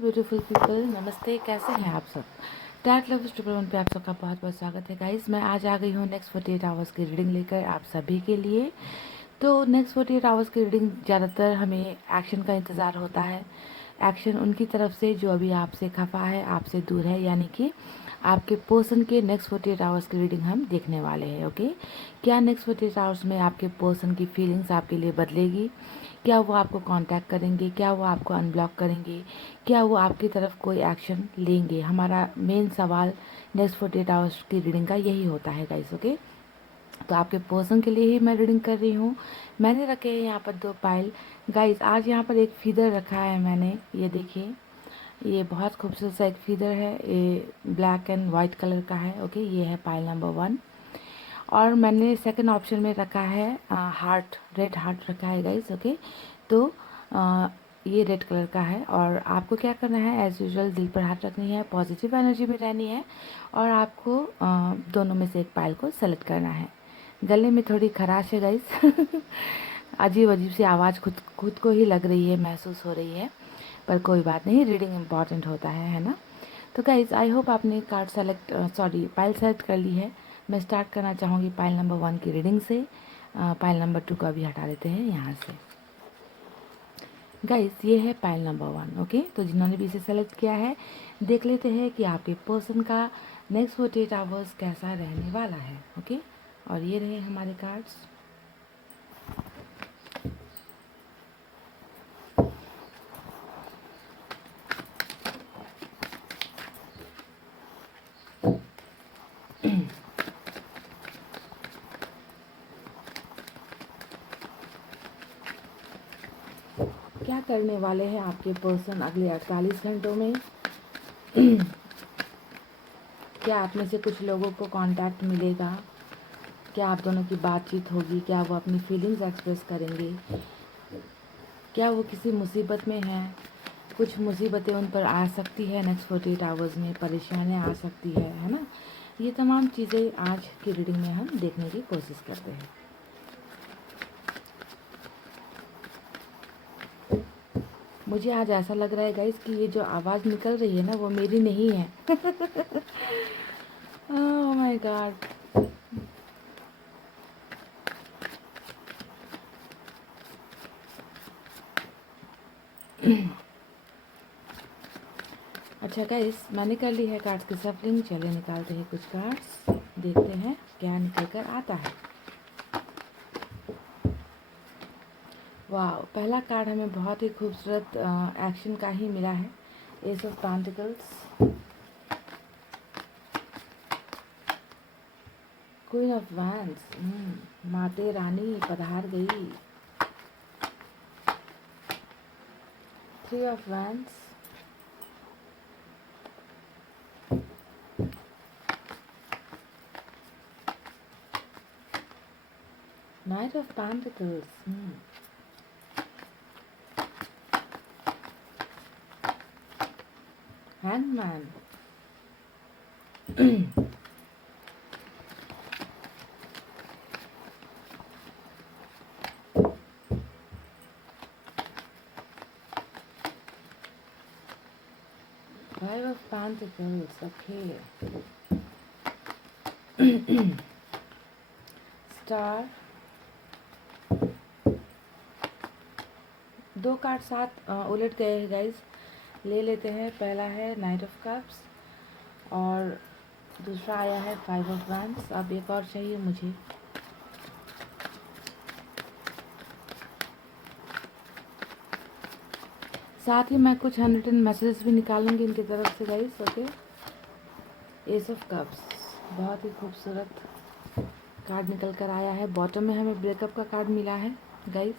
Beautiful people, नमस्ते। कैसे हैं आप सब? टैट लव ट्रिपल वन पे आप सबका बहुत बहुत स्वागत है गाइस। मैं आज आ गई हूँ नेक्स्ट 48 आवर्स की रीडिंग लेकर आप सभी के लिए। तो नेक्स्ट 48 आवर्स की रीडिंग ज़्यादातर हमें एक्शन का इंतज़ार होता है। एक्शन उनकी तरफ से जो अभी आपसे खफा है, आपसे दूर है, यानी कि आपके पर्सन के नेक्स्ट 48 आवर्स की रीडिंग हम देखने वाले हैं। ओके, क्या नेक्स्ट 48 आवर्स में आपके पर्सन की फीलिंग्स आपके लिए बदलेगी? क्या वो आपको कांटेक्ट करेंगे? क्या वो आपको अनब्लॉक करेंगे? क्या वो आपकी तरफ कोई एक्शन लेंगे? हमारा मेन सवाल नेक्स्ट 48 आवर्स की रीडिंग का यही होता है गाइस। ओके, तो आपके पर्सन के लिए ही मैं रीडिंग कर रही हूँ। मैंने रखे हैं यहाँ पर 2 पाइल गाइस। आज यहाँ पर एक फीदर रखा है मैंने, ये देखिए, ये बहुत खूबसूरत सा एक फीदर है। ये ब्लैक एंड वाइट कलर का है। ओके, ये है पाइल नंबर 1। और मैंने सेकंड ऑप्शन में रखा है हार्ट, रेड हार्ट रखा है गाइस। ओके, तो ये रेड कलर का है। और आपको क्या करना है, एज यूजुअल दिल पर हाथ रखनी है, पॉजिटिव एनर्जी में रहनी है, और आपको दोनों में से एक पाइल को सेलेक्ट करना है। गले में थोड़ी खराश है गाइस अजीब अजीब सी आवाज़ खुद खुद को ही लग रही है, महसूस हो रही है, पर कोई बात नहीं, रीडिंग इम्पॉर्टेंट होता है ना। तो गाइज आई होप आपने कार्ड सेलेक्ट पाइल सेलेक्ट कर ली है। मैं स्टार्ट करना चाहूँगी पाइल नंबर 1 की रीडिंग से। पाइल नंबर 2 को अभी हटा देते हैं यहाँ से। गाइज ये है पाइल नंबर 1। ओके, तो जिन्होंने भी इसे सेलेक्ट किया है, देख लेते हैं कि आपके पर्सन का नेक्स्ट 48 आवर्स कैसा रहने वाला है। ओके, और ये रहे हमारे कार्ड्स। क्या करने वाले हैं आपके पर्सन अगले 48 घंटों में? क्या आप में से कुछ लोगों को कांटेक्ट मिलेगा? क्या आप दोनों की बातचीत होगी? क्या वो अपनी फीलिंग्स एक्सप्रेस करेंगे? क्या वो किसी मुसीबत में हैं? कुछ मुसीबतें उन पर आ सकती है नेक्स्ट 48 आवर्स में, परेशानियाँ आ सकती है ना। ये तमाम चीज़ें आज की रीडिंग में हम देखने की कोशिश करते हैं। मुझे आज ऐसा लग रहा है गाइस कि ये जो आवाज़ निकल रही है ना, वो मेरी नहीं है ओह माय गॉड। अच्छा गाइस, मैंने कर ली है कार्ड्स की सफलिंग। चलिए निकालते हैं कुछ कार्ड्स, देखते हैं क्या निकल कर आता है। वाह, पहला कार्ड हमें बहुत ही खूबसूरत एक्शन का ही मिला है। S of pentacles, queen of wands, माते रानी पधार गई। 3 of wands, night of pentacles, hangman, 5 of Pentacles, okay. Star, 2 card साथ उलट गए हैं गाइज। ले लेते हैं। पहला है नाइट ऑफ कप्स और दूसरा आया है 5 ऑफ वैंड्स। अब एक और चाहिए मुझे। साथ ही मैं कुछ हैंडरिटन मैसेजेस भी निकालूंगी इनकी तरफ से guys. Okay, S of cups, बहुत ही खूबसूरत कार्ड निकल कर आया है। बॉटम में हमें ब्रेकअप का कार्ड मिला है गाइस,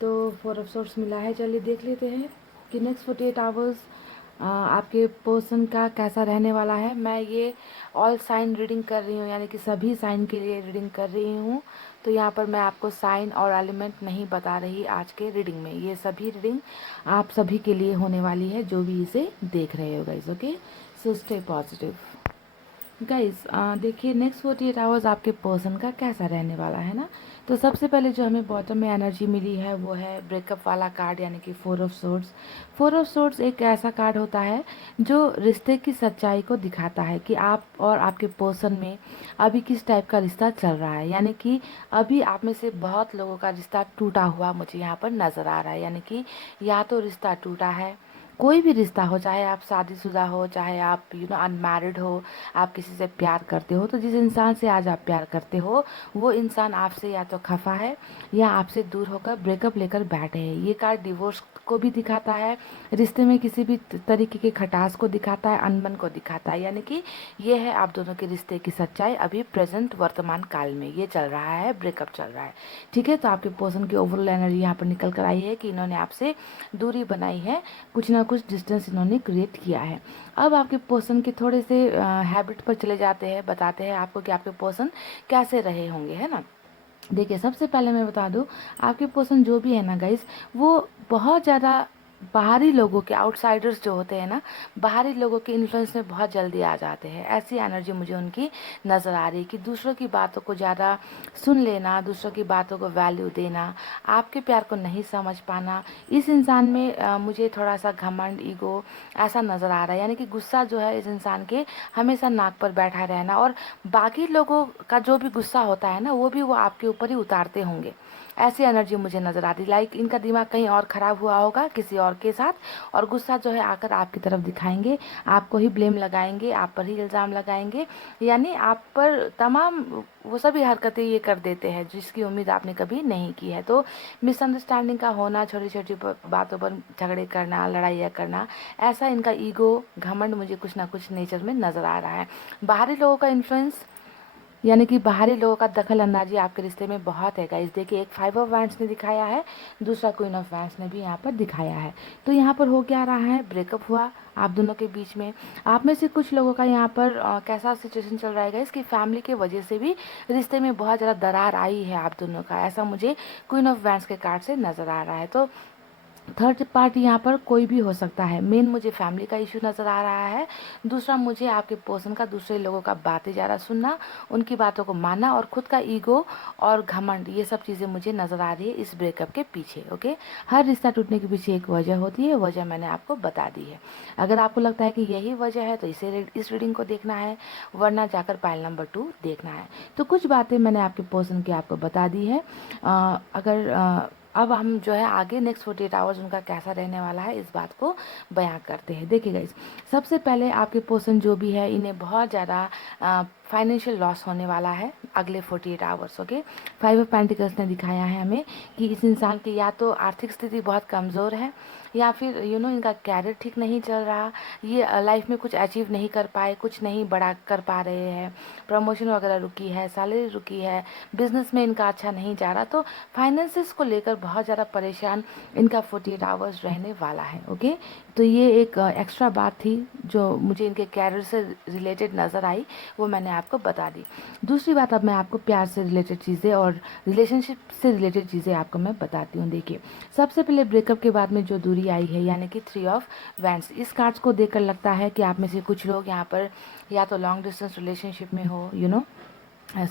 तो 4 ऑफ सोर्स मिला है। चलिए देख लेते हैं कि नेक्स्ट 48 आवर्स आपके पर्सन का कैसा रहने वाला है। मैं ये ऑल साइन रीडिंग कर रही हूँ, यानी कि सभी साइन के लिए रीडिंग कर रही हूँ। तो यहाँ पर मैं आपको साइन और एलिमेंट नहीं बता रही आज के रीडिंग में। ये सभी रीडिंग आप सभी के लिए होने वाली है जो भी इसे देख रहे हो guys. Okay, so stay positive. Guys देखिए नेक्स्ट 48 आवर्स आपके पर्सन का कैसा रहने वाला है ना। तो सबसे पहले जो हमें बॉटम में एनर्जी मिली है वो है ब्रेकअप वाला कार्ड, यानी कि 4 ऑफ सोर्ड्स। 4 ऑफ सोर्ड्स एक ऐसा कार्ड होता है जो रिश्ते की सच्चाई को दिखाता है कि आप और आपके पर्सन में अभी किस टाइप का रिश्ता चल रहा है। यानी कि अभी आप में से बहुत लोगों का रिश्ता टूटा हुआ मुझे यहाँ पर नज़र आ रहा है। यानी कि या तो रिश्ता टूटा है, कोई भी रिश्ता हो, चाहे आप शादीशुदा हो, चाहे आप अनमैरिड हो, आप किसी से प्यार करते हो, तो जिस इंसान से आज आप प्यार करते हो वो इंसान आपसे या तो खफा है या आपसे दूर होकर ब्रेकअप लेकर बैठे हैं। ये कार्ड डिवोर्स को भी दिखाता है, रिश्ते में किसी भी तरीके के खटास को दिखाता है, अनबन को दिखाता है। यानी कि ये है आप दोनों के रिश्ते की सच्चाई अभी प्रेजेंट वर्तमान काल में ये चल रहा है, ब्रेकअप चल रहा है। ठीक है, तो आपके पर्सन की ओवरऑल एनर्जी यहाँ पर निकल कर आई है कि इन्होंने आपसे दूरी बनाई है, कुछ ना कुछ डिस्टेंस इन्होंने क्रिएट किया है। अब आपके पर्सन के थोड़े से हैबिट पर चले जाते हैं, बताते हैं आपको कि आपके पर्सन कैसे रहे होंगे, है ना। देखिए सबसे पहले मैं बता दूं, आपके पर्सन जो भी है ना गाइस, वो बहुत ज़्यादा बाहरी लोगों के, आउटसाइडर्स जो होते हैं ना, बाहरी लोगों के इन्फ्लुएंस में बहुत जल्दी आ जाते हैं। ऐसी एनर्जी मुझे उनकी नज़र आ रही है कि दूसरों की बातों को ज़्यादा सुन लेना, दूसरों की बातों को वैल्यू देना, आपके प्यार को नहीं समझ पाना, इस इंसान में मुझे थोड़ा सा घमंड, ईगो ऐसा नज़र आ रहा है। यानी कि गुस्सा जो है इस इंसान के हमेशा नाक पर बैठा रहना, और बाकी लोगों का जो भी गुस्सा होता है ना वो भी वो आपके ऊपर ही उतारते होंगे। ऐसी एनर्जी मुझे नज़र आती, लाइक इनका दिमाग कहीं और ख़राब हुआ होगा किसी और के साथ, और गुस्सा जो है आकर आपकी तरफ दिखाएंगे, आपको ही ब्लेम लगाएंगे, आप पर ही इल्ज़ाम लगाएंगे। यानी आप पर तमाम वो सभी हरकतें ये कर देते हैं जिसकी उम्मीद आपने कभी नहीं की है। तो मिसअंडरस्टैंडिंग का होना, छोटी छोटी बातों पर झगड़े करना, लड़ाइयाँ करना, ऐसा इनका ईगो, घमंड मुझे कुछ ना कुछ नेचर में नज़र आ रहा है। बाहरी लोगों का इन्फ्लुएंस, यानी कि बाहरी लोगों का दखल अंदाजी आपके रिश्ते में बहुत है गाइस। देखिए एक 5 ऑफ वैंड्स ने दिखाया है, दूसरा क्वीन ऑफ वैंड्स ने भी यहाँ पर दिखाया है। तो यहाँ पर हो क्या रहा है, ब्रेकअप हुआ आप दोनों के बीच में। आप में से कुछ लोगों का यहाँ पर कैसा सिचुएशन चल रहा है गाइस कि फैमिली के वजह से भी रिश्ते में बहुत ज़्यादा दरार आई है आप दोनों का, ऐसा मुझे क्वीन ऑफ वैंड्स के कार्ड से नज़र आ रहा है। तो थर्ड पार्टी यहाँ पर कोई भी हो सकता है। मेन मुझे फैमिली का इशू नज़र आ रहा है, दूसरा मुझे आपके पर्सन का दूसरे लोगों का बातें ज़्यादा सुनना, उनकी बातों को मानना, और खुद का ईगो और घमंड, ये सब चीज़ें मुझे नज़र आ रही है इस ब्रेकअप के पीछे। ओके, हर रिश्ता टूटने के पीछे एक वजह होती है, वजह मैंने आपको बता दी है। अगर आपको लगता है कि यही वजह है तो इस रीडिंग को देखना है, वरना जाकर पाइल नंबर 2 देखना है। तो कुछ बातें मैंने आपके पर्सन की आपको बता दी है। अब हम जो है आगे नेक्स्ट 48 आवर्स उनका कैसा रहने वाला है इस बात को बयां करते हैं। देखिए गाइस, सबसे पहले आपके पर्सन जो भी है इन्हें बहुत ज़्यादा फाइनेंशियल लॉस होने वाला है अगले 48 आवर्स। ओके, 5 ऑफ पेंटिकल्स ने दिखाया है हमें कि इस इंसान की या तो आर्थिक स्थिति बहुत कमज़ोर है, या फिर इनका कैरियर ठीक नहीं चल रहा, ये लाइफ में कुछ अचीव नहीं कर पाए, कुछ नहीं बड़ा कर पा रहे हैं, प्रमोशन वगैरह रुकी है, सैलरी रुकी है, बिजनेस में इनका अच्छा नहीं जा रहा, तो फाइनेंसिस को लेकर बहुत ज़्यादा परेशान इनका 48 आवर्स रहने वाला है। ओके, तो ये एक एक्स्ट्रा बात थी जो मुझे इनके कैरियर से रिलेटेड नज़र आई, वो मैंने आपको बता दी। दूसरी बात, अब मैं आपको प्यार से रिलेटेड चीज़ें और रिलेशनशिप से रिलेटेड चीज़ें आपको मैं बताती हूँ। देखिए सबसे पहले ब्रेकअप के बाद में जो दूरी आई है, यानी कि 3 ऑफ वैंड्स, इस कार्ड्स को देखकर लगता है कि आप में से कुछ लोग यहाँ पर या तो लॉन्ग डिस्टेंस रिलेशनशिप में हो,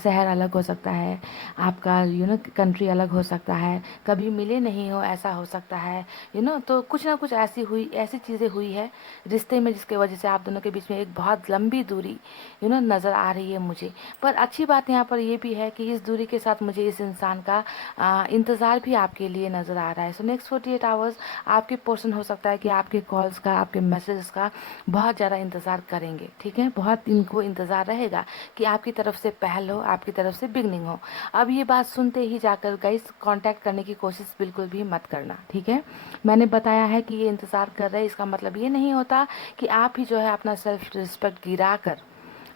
शहर अलग हो सकता है आपका, कंट्री अलग हो सकता है, कभी मिले नहीं हो ऐसा हो सकता है, तो कुछ ना कुछ ऐसी चीज़ें हुई है रिश्ते में जिसके वजह से आप दोनों के बीच में एक बहुत लंबी दूरी नज़र आ रही है मुझे। पर अच्छी बात यहाँ पर ये भी है कि इस दूरी के साथ मुझे इस इंसान का इंतज़ार भी आपके लिए नज़र आ रहा है। सो नेक्स्ट 48 आवर्स आपके पर्सन हो सकता है कि आपके कॉल्स का, आपके मैसेजेस का बहुत ज़्यादा इंतज़ार करेंगे। ठीक है, बहुत इनको इंतज़ार रहेगा कि आपकी तरफ से पहल हो, आपकी तरफ से बिगनिंग हो। अब ये बात सुनते ही जाकर गाइस कांटेक्ट करने की कोशिश बिल्कुल भी मत करना। ठीक है, मैंने बताया है कि ये इंतज़ार कर रहे हैं, इसका मतलब ये नहीं होता कि आप ही जो है अपना सेल्फ रिस्पेक्ट गिरा कर,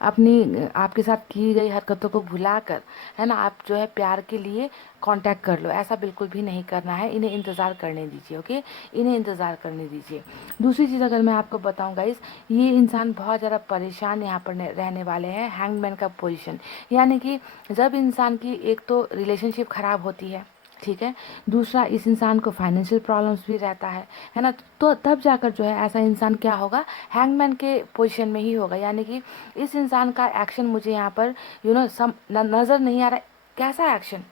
अपनी आपके साथ की गई हरकतों को भुलाकर, है ना, आप जो है प्यार के लिए कांटेक्ट कर लो, ऐसा बिल्कुल भी नहीं करना है। इन्हें इंतज़ार करने दीजिए। ओके, इन्हें इंतज़ार करने दीजिए। दूसरी चीज़ अगर मैं आपको बताऊं गाइस, ये इंसान बहुत ज़्यादा परेशान यहाँ पर रहने वाले हैं। हैंगमैन का पोजीशन, यानी कि जब इंसान की एक तो रिलेशनशिप ख़राब होती है ठीक है। दूसरा, इस इंसान को फाइनेंशियल प्रॉब्लम्स भी रहता है ना। तो तब जाकर जो है ऐसा इंसान क्या होगा, हैंगमैन के पोजीशन में ही होगा, यानी कि इस इंसान का एक्शन मुझे यहाँ पर नज़र नहीं आ रहा। कैसा एक्शन?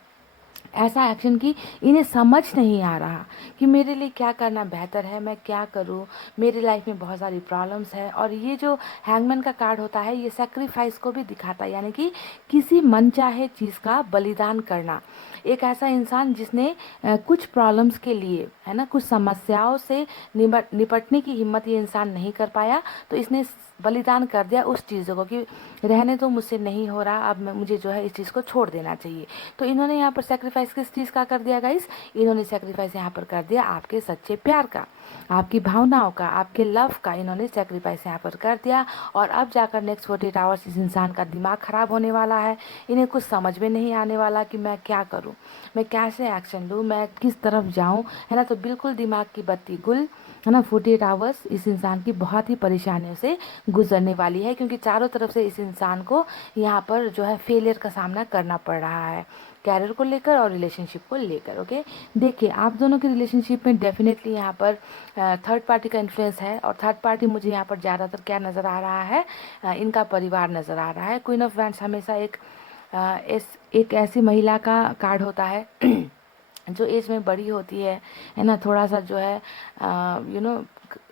ऐसा एक्शन कि इन्हें समझ नहीं आ रहा कि मेरे लिए क्या करना बेहतर है, मैं क्या करूं, मेरी लाइफ में बहुत सारी प्रॉब्लम्स है। और ये जो हैंगमैन का कार्ड होता है ये सेक्रीफाइस को भी दिखाता है, यानी कि किसी मनचाहे चीज़ का बलिदान करना। एक ऐसा इंसान जिसने कुछ प्रॉब्लम्स के लिए, है ना, कुछ समस्याओं से निपटने की हिम्मत ये इंसान नहीं कर पाया, तो इसने बलिदान कर दिया उस चीज़ों को कि रहने तो मुझसे नहीं हो रहा, अब मुझे जो है इस चीज़ को छोड़ देना चाहिए। तो इन्होंने यहाँ पर सेक्रीफाइस किस चीज़ का कर दिया गाइस? इन्होंने सेक्रीफाइस यहाँ पर कर दिया आपके सच्चे प्यार का, आपकी भावनाओं का, आपके लव का। इन्होंने सेक्रीफाइस यहाँ पर कर दिया। और अब जाकर नेक्स्ट 48 आवर्स इस इंसान का दिमाग ख़राब होने वाला है। इन्हें कुछ समझ में नहीं आने वाला कि मैं क्या करूँ, मैं कैसे एक्शन लूँ, मैं किस तरफ जाऊँ, है ना। तो बिल्कुल दिमाग की बत्ती गुल, है ना। 48 आवर्स इस इंसान की बहुत ही परेशानियों से गुजरने वाली है, क्योंकि चारों तरफ से इस इंसान को यहाँ पर जो है फेलियर का सामना करना पड़ रहा है, कैरियर को लेकर और रिलेशनशिप को लेकर। ओके, देखिए आप दोनों की रिलेशनशिप में डेफिनेटली यहाँ पर थर्ड पार्टी का इन्फ्लुएंस है। और थर्ड पार्टी मुझे यहाँ पर ज़्यादातर क्या नज़र आ रहा है, इनका परिवार नज़र आ रहा है। क्वीन ऑफ वैंड्स हमेशा एक ऐसी महिला का कार्ड होता है जो एज में बड़ी होती है ना। थोड़ा सा जो है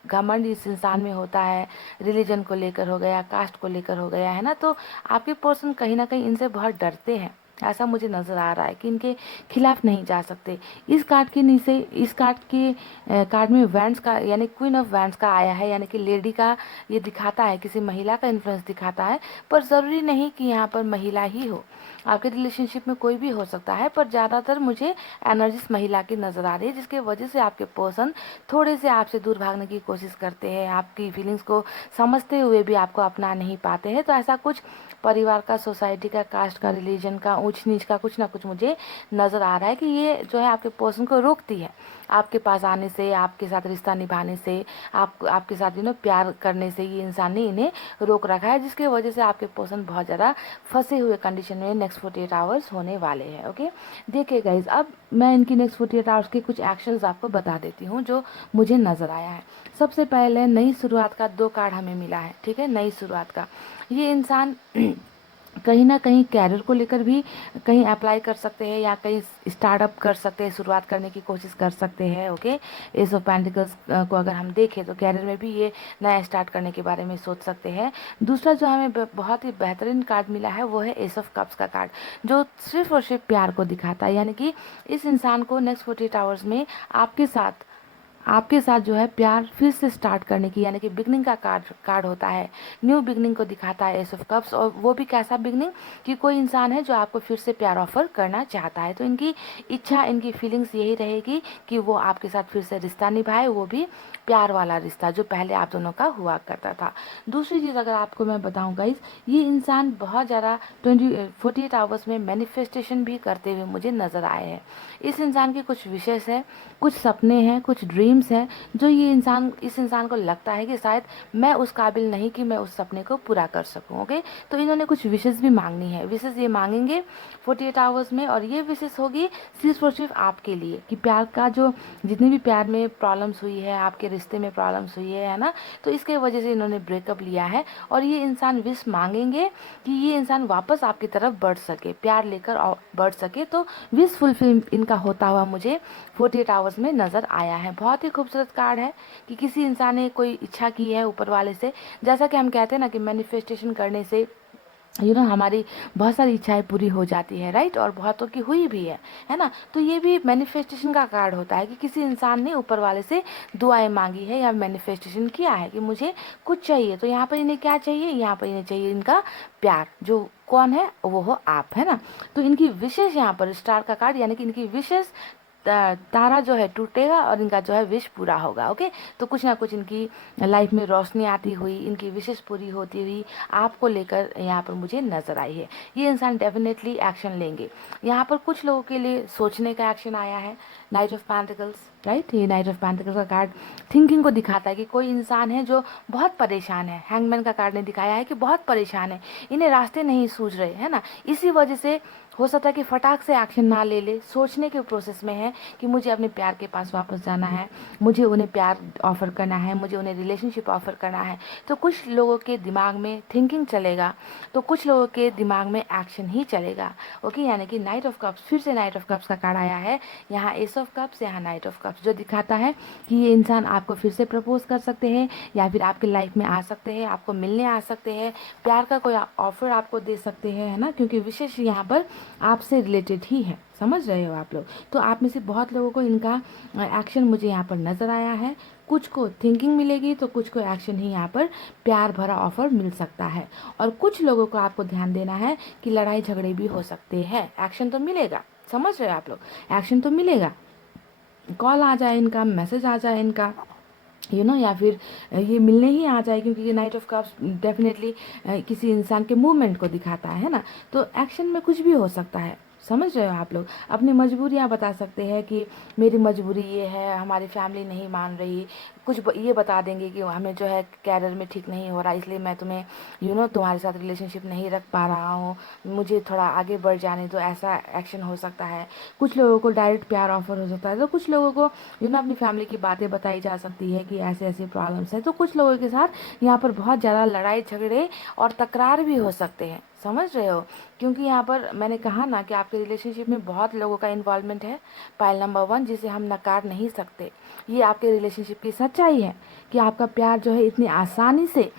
घमंड इस इंसान में होता है, रिलीजन को लेकर हो गया, कास्ट को लेकर हो गया, है ना। तो आपके पर्सन कहीं ना कहीं इनसे बहुत डरते हैं, ऐसा मुझे नज़र आ रहा है कि इनके खिलाफ नहीं जा सकते। इस कार्ड के नीचे, इस कार्ड में वैंड्स का यानी क्वीन ऑफ वैंड्स का आया है, यानी कि लेडी का ये दिखाता है, किसी महिला का इन्फ्लुएंस दिखाता है। पर ज़रूरी नहीं कि यहाँ पर महिला ही हो, आपके रिलेशनशिप में कोई भी हो सकता है। पर ज़्यादातर मुझे एनर्जीज महिला की नज़र आ रही है, जिसके वजह से आपके पर्सन थोड़े से आपसे दूर भागने की कोशिश करते हैं, आपकी फीलिंग्स को समझते हुए भी आपको अपना नहीं पाते हैं। तो ऐसा कुछ परिवार का, सोसाइटी का, कास्ट का, रिलीजन का, ऊंच नीच का कुछ ना कुछ मुझे नज़र आ रहा है कि ये जो है आपके पर्सन को रोकती है आपके पास आने से, आपके साथ रिश्ता निभाने से, आपके साथ प्यार करने से। ये इंसान ने इन्हें रोक रखा है, जिसकी वजह से आपके पर्सन बहुत ज़्यादा फंसे हुए कंडीशन में नेक्स्ट 48 आवर्स होने वाले हैं। ओके, देखिए गाइज, अब मैं इनकी नेक्स्ट 48 आवर्स के कुछ एक्शंस आपको बता देती हूँ जो मुझे नज़र आया है। सबसे पहले नई शुरुआत का 2 कार्ड हमें मिला है, ठीक है, नई शुरुआत का। ये इंसान कहीं ना कहीं कैरियर को लेकर भी कहीं अप्लाई कर सकते हैं या कहीं स्टार्टअप कर सकते हैं, शुरुआत करने की कोशिश कर सकते हैं। ओके, एस ऑफ पेंटिकल्स को अगर हम देखें तो कैरियर में भी ये नया स्टार्ट करने के बारे में सोच सकते हैं। दूसरा जो हमें बहुत ही बेहतरीन कार्ड मिला है वो है एस ऑफ कप्स का कार्ड, जो सिर्फ और सिर्फ प्यार को दिखाता है, यानी कि इस इंसान को नेक्स्ट 48 आवर्स में आपके साथ जो है प्यार फिर से स्टार्ट करने की, यानी कि बिगनिंग का कार्ड होता है, न्यू बिगनिंग को दिखाता है एस ऑफ कप्स। और वो भी कैसा बिगनिंग कि कोई इंसान है जो आपको फिर से प्यार ऑफर करना चाहता है। तो इनकी इच्छा, इनकी फीलिंग्स यही रहेगी कि वो आपके साथ फिर से रिश्ता निभाए, वो भी प्यार वाला रिश्ता जो पहले आप दोनों का हुआ करता था। दूसरी चीज़ अगर आपको मैं बताऊँ गाइज, ये इंसान बहुत ज़्यादा 48 आवर्स में मैनिफेस्टेशन भी करते हुए मुझे नज़र आए हैं। इस इंसान के कुछ विशेष है, कुछ सपने हैं, कुछ ड्रीम्स हैं जो इस इंसान को लगता है कि शायद मैं उस काबिल नहीं कि मैं उस सपने को पूरा कर सकूं। ओके, तो इन्होंने कुछ विशेष भी मांगनी है, विशेष ये मांगेंगे 48 आवर्स में। और ये विशेष होगी सिर्फ और सिर्फ आपके लिए, कि प्यार का जो जितनी भी प्यार में प्रॉब्लम्स हुई है, आपके रिश्ते में प्रॉब्लम्स हुई है ना, तो इसके वजह से इन्होंने ब्रेकअप लिया है। और ये इंसान विश मांगेंगे कि ये इंसान वापस आपकी तरफ बढ़ सके, प्यार लेकर बढ़ सके। तो विश फुलफिल इनका होता हुआ मुझे 48 आवर्स में नज़र आया है। बहुत ही खूबसूरत कार्ड है कि किसी इंसान ने कोई इच्छा की है ऊपर वाले से, जैसा कि हम कहते हैं ना कि मैनिफेस्टेशन करने से हमारी बहुत सारी इच्छाएं पूरी हो जाती है, राइट, और बहुतों की हुई भी है ना। तो ये भी मैनिफेस्टेशन का कार्ड होता है कि किसी इंसान ने ऊपर वाले से दुआएं मांगी है या मैनिफेस्टेशन किया है कि मुझे कुछ चाहिए। तो यहाँ पर इन्हें क्या चाहिए, यहाँ पर इन्हें चाहिए इनका प्यार, जो कौन है वो हो आप, है ना। तो इनकी विशेष यहाँ पर स्टार का कार्ड, यानी कि इनकी विशेष तारा जो है टूटेगा और इनका जो है विश पूरा होगा। ओके, तो कुछ ना कुछ इनकी लाइफ में रोशनी आती हुई, इनकी विशेष पूरी होती हुई आपको लेकर यहाँ पर मुझे नज़र आई है। ये इंसान डेफिनेटली एक्शन लेंगे। यहाँ पर कुछ लोगों के लिए सोचने का एक्शन आया है, नाइट ऑफ पेंटिकल्स, राइट। ये नाइट ऑफ पेंटिकल्स का कार्ड थिंकिंग को दिखाता है कि कोई इंसान है जो बहुत परेशान है। हैंगमैन का कार्ड ने दिखाया है कि बहुत परेशान है, इन्हें रास्ते नहीं सूझ रहे, है ना। इसी वजह से हो सकता है कि फटाक से एक्शन ना ले ले, सोचने के प्रोसेस में है कि मुझे अपने प्यार के पास वापस जाना है, मुझे उन्हें प्यार ऑफ़र करना है, मुझे उन्हें रिलेशनशिप ऑफ़र करना है। तो कुछ लोगों के दिमाग में थिंकिंग चलेगा, तो कुछ लोगों के दिमाग में एक्शन ही चलेगा। ओके, यानी कि नाइट ऑफ कप्स, फिर से नाइट ऑफ कप्स का कार्ड आया है, यहाँ एस ऑफ कप्स, यहाँ नाइट ऑफ कप्स, जो दिखाता है कि ये इंसान आपको फिर से प्रपोज कर सकते हैं या फिर आपके लाइफ में आ सकते हैं, आपको मिलने आ सकते हैं, प्यार का कोई ऑफर आपको दे सकते हैं, है ना, क्योंकि विशेष यहाँ पर आपसे रिलेटेड ही है। समझ रहे हो आप लोग? तो आप में से बहुत लोगों को इनका एक्शन मुझे यहाँ पर नज़र आया है। कुछ को थिंकिंग मिलेगी तो कुछ को एक्शन ही यहाँ पर प्यार भरा ऑफर मिल सकता है। और कुछ लोगों को आपको ध्यान देना है कि लड़ाई झगड़े भी हो सकते हैं। एक्शन तो मिलेगा, समझ रहे हो आप लोग? एक्शन तो मिलेगा, कॉल आ जाए इनका, मैसेज आ जाए इनका, या फिर ये मिलने ही आ जाए, क्योंकि ये नाइट ऑफ कप्स डेफिनेटली किसी इंसान के मूवमेंट को दिखाता है ना। तो एक्शन में कुछ भी हो सकता है। समझ रहे हो आप लोग? अपनी मजबूरियाँ बता सकते हैं कि मेरी मजबूरी ये है, हमारी फैमिली नहीं मान रही, कुछ ये बता देंगे कि हमें जो है कैरियर में ठीक नहीं हो रहा, इसलिए मैं तुम्हें तुम्हारे साथ रिलेशनशिप नहीं रख पा रहा हूँ, मुझे थोड़ा आगे बढ़ जाने दो, ऐसा एक्शन हो सकता है। कुछ लोगों को डायरेक्ट प्यार ऑफर हो सकता है, तो कुछ लोगों को अपनी फैमिली की बातें बताई जा सकती है कि ऐसे ऐसे प्रॉब्लम्स है। तो कुछ लोगों के साथ यहाँ पर बहुत ज़्यादा लड़ाई झगड़े और तकरार भी हो सकते हैं। समझ रहे हो? क्योंकि यहाँ पर मैंने कहा ना कि आपके रिलेशनशिप में बहुत लोगों का इन्वॉल्वमेंट है। पाइल नंबर 1, जिसे हम नकार नहीं सकते। ये आपके रिलेशनशिप की सच्चाई है कि आपका प्यार जो है इतनी आसानी से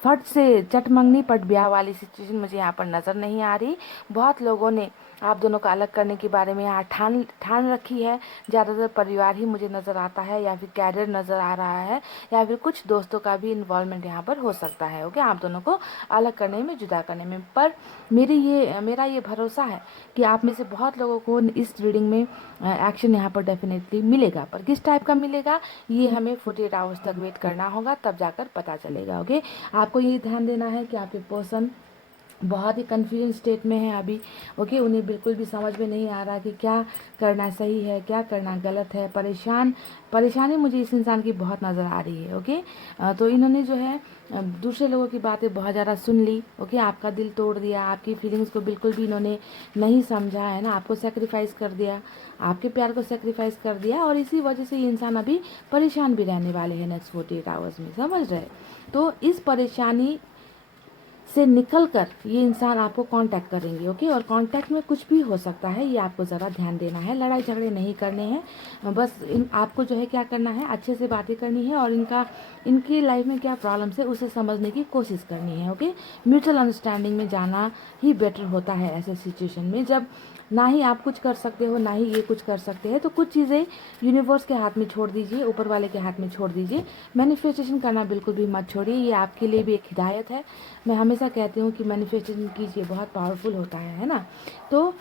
फट से चट मंगनी पट ब्याह वाली सिचुएशन मुझे यहाँ पर नज़र नहीं आ रही। बहुत लोगों ने आप दोनों को अलग करने के बारे में यहाँ ठान रखी है। ज़्यादातर परिवार ही मुझे नज़र आता है, या फिर कैरियर नज़र आ रहा है, या फिर कुछ दोस्तों का भी इन्वॉल्वमेंट यहाँ पर हो सकता है। ओके, आप दोनों को अलग करने में, जुदा करने में। पर मेरा ये भरोसा है कि आप में से बहुत लोगों को इस रीडिंग में एक्शन यहाँ पर डेफिनेटली मिलेगा। पर किस टाइप का मिलेगा ये हमें 48 आवर्स तक वेट करना होगा, तब जाकर पता चलेगा। ओके, आपको ये ध्यान देना है कि आपके पर्सन बहुत ही कन्फ्यूजन स्टेट में है अभी। ओके, उन्हें बिल्कुल भी समझ में नहीं आ रहा कि क्या करना सही है, क्या करना गलत है। परेशानी मुझे इस इंसान की बहुत नज़र आ रही है। ओके, तो इन्होंने जो है दूसरे लोगों की बातें बहुत ज़्यादा सुन ली। ओके, आपका दिल तोड़ दिया, आपकी फीलिंग्स को बिल्कुल भी इन्होंने नहीं समझा, है ना, आपको सेक्रीफाइस कर दिया, आपके प्यार को सेक्रीफाइस कर दिया, और इसी वजह से ये इंसान अभी परेशान भी रहने वाले हैं नेक्स्ट 48 आवर्स में। समझ रहे? तो इस परेशानी से निकलकर ये इंसान आपको कांटेक्ट करेंगे। ओके, और कांटेक्ट में कुछ भी हो सकता है, ये आपको ज़रा ध्यान देना है। लड़ाई झगड़े नहीं करने हैं, बस आपको जो है क्या करना है, अच्छे से बातें करनी है और इनकी लाइफ में क्या प्रॉब्लम्स है उसे समझने की कोशिश करनी है। ओके, म्यूचुअल अंडरस्टैंडिंग में जाना ही बेटर होता है ऐसे सिचुएशन में, जब ना ही आप कुछ कर सकते हो ना ही ये कुछ कर सकते हैं। तो कुछ चीज़ें यूनिवर्स के हाथ में छोड़ दीजिए, ऊपर वाले के हाथ में छोड़ दीजिए। मैनिफेस्टेशन करना बिल्कुल भी मत छोड़िए, ये आपके लिए भी एक हिदायत है। मैं हमेशा कहती हूँ कि मैनिफेस्टेशन कीजिए, बहुत पावरफुल होता है ना। तो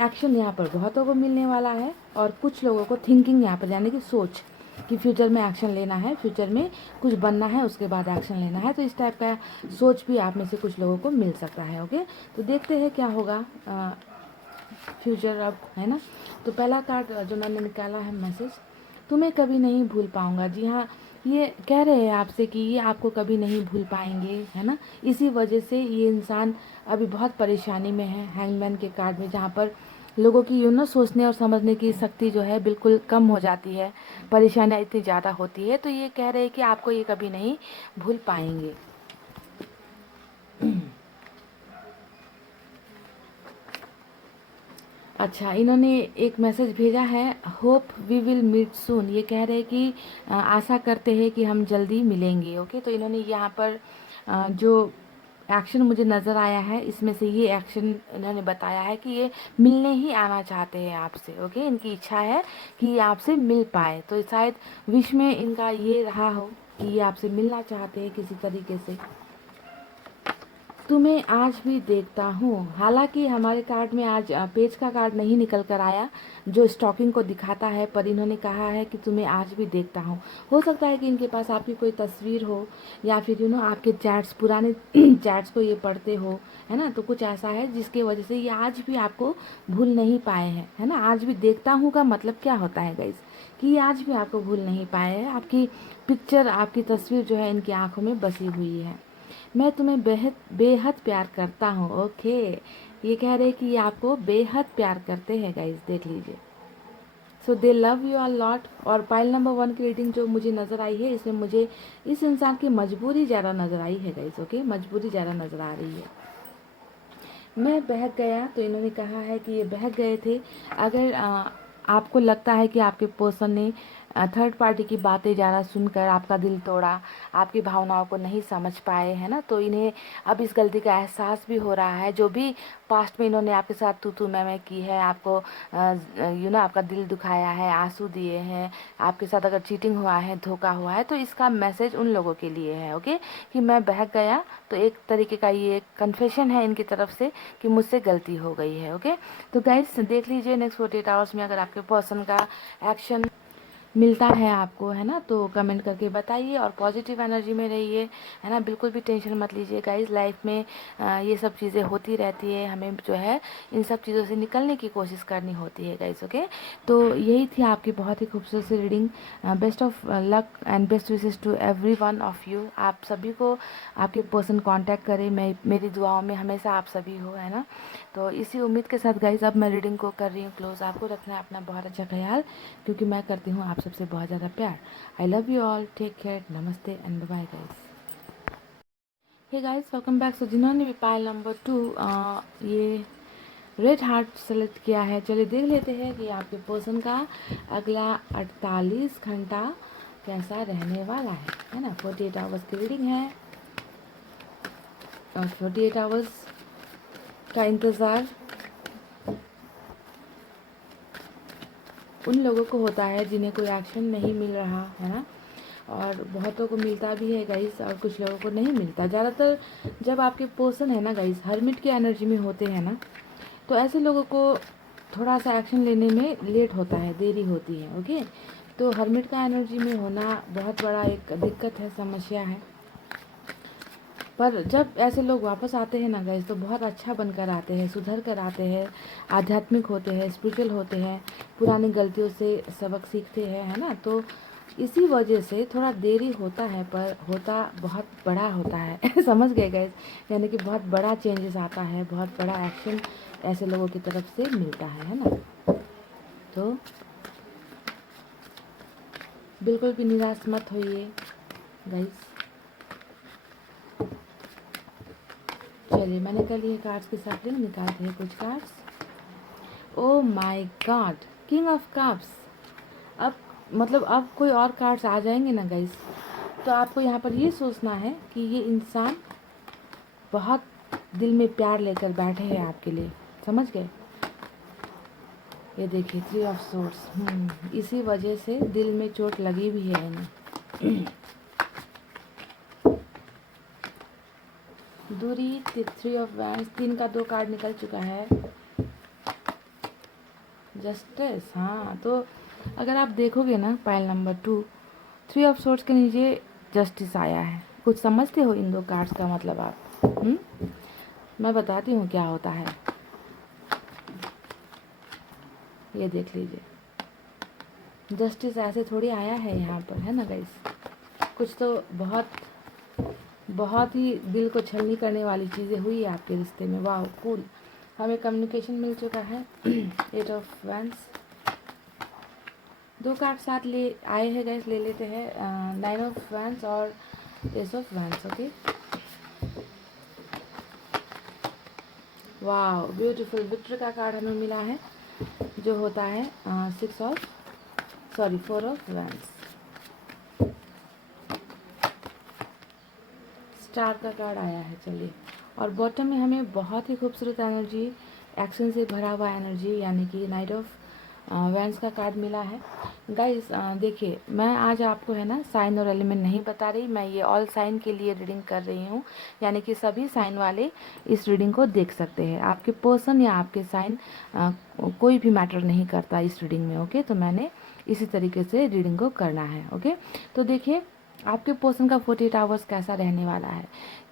एक्शन यहाँ पर बहुतों को मिलने वाला है, और कुछ लोगों को थिंकिंग यहाँ पर, यानी कि सोच कि फ्यूचर में एक्शन लेना है, फ्यूचर में कुछ बनना है, उसके बाद एक्शन लेना है। तो इस टाइप का सोच भी आप में से कुछ लोगों को मिल सकता है। ओके, तो देखते हैं क्या होगा फ्यूचर अब, है ना। तो पहला कार्ड जो मैंने निकाला है, मैसेज, तुम्हें कभी नहीं भूल पाऊंगा। जी हाँ, ये कह रहे हैं आपसे कि ये आपको कभी नहीं भूल पाएंगे, है ना। इसी वजह से ये इंसान अभी बहुत परेशानी में है, हैंगमैन के कार्ड में, जहाँ पर लोगों की सोचने और समझने की शक्ति जो है बिल्कुल कम हो जाती है, परेशानियाँ इतनी ज़्यादा होती है। तो ये कह रहे हैं कि आपको ये कभी नहीं भूल पाएंगे। अच्छा, इन्होंने एक मैसेज भेजा है, hope we will meet soon. ये कह रहे हैं कि आशा करते हैं कि हम जल्दी मिलेंगे। ओके, तो इन्होंने यहाँ पर जो एक्शन मुझे नज़र आया है, इसमें से ये एक्शन इन्होंने बताया है कि ये मिलने ही आना चाहते हैं आपसे। ओके, इनकी इच्छा है कि ये आपसे मिल पाए। तो शायद विश में इनका ये रहा हो कि ये आपसे मिलना चाहते हैं किसी तरीके से। तुम्हें आज भी देखता हूँ। हालांकि हमारे कार्ड में आज पेज का कार्ड नहीं निकल कर आया जो स्टॉकिंग को दिखाता है, पर इन्होंने कहा है कि तुम्हें आज भी देखता हूँ। हो सकता है कि इनके पास आपकी कोई तस्वीर हो, या फिर आपके चैट्स, पुराने चैट्स को ये पढ़ते हो, है ना। तो कुछ ऐसा है जिसके वजह से ये आज भी आपको भूल नहीं पाए हैं, है ना। आज भी देखता हूँ का मतलब क्या होता है गाइस, कि ये आज भी आपको भूल नहीं पाए हैं। आपकी पिक्चर, आपकी तस्वीर जो है इनकी आंखों में बसी हुई है। मैं तुम्हें बेहद बेहद प्यार करता हूँ। ओके, ये कह रहे हैं कि ये आपको बेहद प्यार करते हैं गाइस, देख लीजिए। So they love you a lot. और पाइल नंबर 1 की रीडिंग जो मुझे नज़र आई है, इसमें मुझे इस इंसान की मजबूरी ज़्यादा नज़र आई है गाइस। ओके, मजबूरी ज़्यादा नज़र आ रही है। मैं बहक गया, तो इन्होंने कहा है कि ये बहक गए थे। अगर आपको लगता है कि आपके पर्सन ने थर्ड पार्टी की बातें ज़्यादा सुनकर आपका दिल तोड़ा, आपकी भावनाओं को नहीं समझ पाए, है ना, तो इन्हें अब इस गलती का एहसास भी हो रहा है। जो भी पास्ट में इन्होंने आपके साथ तू मैं की है, आपको आपका दिल दुखाया है, आंसू दिए हैं, आपके साथ अगर चीटिंग हुआ है, धोखा हुआ है, तो इसका मैसेज उन लोगों के लिए है। ओके, कि मैं बहक गया, तो एक तरीके का ये कन्फेशन है इनकी तरफ से कि मुझसे गलती हो गई है। ओके, तो गाइस देख लीजिए नेक्स्ट 48 आवर्स में अगर आपके पर्सन का एक्शन मिलता है आपको, है ना, तो कमेंट करके बताइए और पॉजिटिव एनर्जी में रहिए, है ना। बिल्कुल भी टेंशन मत लीजिए गाइस, लाइफ में ये सब चीज़ें होती रहती है, हमें जो है इन सब चीज़ों से निकलने की कोशिश करनी होती है गाइस। ओके, तो यही थी आपकी बहुत ही खूबसूरत सी reading. Best of luck and best wishes to every one of you. आप सभी को आपके पर्सन कांटेक्ट करें, मैं मेरी दुआओं में हमेशा आप सभी हो, है ना। तो इसी उम्मीद के साथ गाइस अब मैं रीडिंग को कर रही हूँ क्लोज। आपको रखना है अपना बहुत अच्छा ख्याल, क्योंकि मैं करती हूँ आप सबसे बहुत ज़्यादा प्यार। I love you all, take care, नमस्ते and bye guys. Hey guys, welcome back. So जिन्होंने भी पायल नंबर 2 ये रेड हार्ट सेलेक्ट किया है, चलिए देख लेते हैं कि आपके पर्सन का अगला 48 घंटा कैसा रहने वाला है ना। 48 आवर्स की रीडिंग है और 48 आवर्स का इंतज़ार उन लोगों को होता है जिन्हें कोई एक्शन नहीं मिल रहा, है ना, और बहुतों को मिलता भी है गाइस और कुछ लोगों को नहीं मिलता। ज़्यादातर जब आपके पर्सन है ना गाइस हर्मिट की एनर्जी में होते हैं ना, तो ऐसे लोगों को थोड़ा सा एक्शन लेने में लेट होता है, देरी होती है। ओके, तो हर्मिट का एनर्जी में होना बहुत बड़ा एक दिक्कत है, समस्या है। पर जब ऐसे लोग वापस आते हैं ना गाइस, तो बहुत अच्छा बनकर आते हैं, सुधर कर आते हैं, आध्यात्मिक होते हैं, स्पिरिचुअल होते हैं, पुरानी गलतियों से सबक सीखते हैं, है ना। तो इसी वजह से थोड़ा देरी होता है, पर होता बहुत बड़ा होता है समझ गए गाइस, यानी कि बहुत बड़ा चेंजेस आता है, बहुत बड़ा एक्शन ऐसे लोगों की तरफ से मिलता है ना। तो बिल्कुल भी निराश मत होइए गाइस। चलिए मैंने कर लिए कार्ड्स की शफलिंग, निकालते हैं कुछ cards. Oh my God, king of cups. अब मतलब अब कोई और कार्ड्स आ जाएंगे ना गाइस, तो आपको यहाँ पर ये सोचना है कि ये इंसान बहुत दिल में प्यार लेकर बैठे हैं आपके लिए, समझ गए। ये देखिए 3 ऑफ सोर्ड्स, इसी वजह से दिल में चोट लगी भी है इन्हें। दूरी 3 ऑफ वैंड्स, 3 का 2 कार्ड निकल चुका है। जस्टिस, हाँ, तो अगर आप देखोगे ना पाइल नंबर 2, 3 ऑफ सोर्ड्स के नीचे जस्टिस आया है। कुछ समझते हो इन दो कार्ड्स का मतलब आप? मैं बताती हूँ क्या होता है, ये देख लीजिए। जस्टिस ऐसे थोड़ी आया है यहाँ पर, है ना गाइस। कुछ तो बहुत ही दिल को छलनी करने वाली चीज़ें हुई है आपके रिश्ते में। वाह कूल, हमें कम्युनिकेशन मिल चुका है। 8 ऑफ वैंड्स, 2 कार्ड साथ ले आए हैं गाइस, ले लेते हैं। 9 ऑफ वैंड्स और एस ऑफ वैंड्स। ओके, वाह ब्यूटीफुल, विक्ट्री का कार्ड हमें मिला है, जो होता है 4 ऑफ वैंड्स। स्टार का कार्ड आया है, चलिए। और बॉटम में हमें बहुत ही खूबसूरत एनर्जी, एक्शन से भरा हुआ एनर्जी, यानी कि नाइट ऑफ वैंड्स का कार्ड मिला है गाइस। देखिए मैं आज आपको है ना साइन और एलिमेंट नहीं बता रही, मैं ये ऑल साइन के लिए रीडिंग कर रही हूँ, यानी कि सभी साइन वाले इस रीडिंग को देख सकते हैं। आपके पर्सन या आपके साइन कोई भी मैटर नहीं करता इस रीडिंग में। ओके, तो मैंने इसी तरीके से रीडिंग को करना है। ओके, तो देखिए आपके पर्सन का 48 आवर्स कैसा रहने वाला है,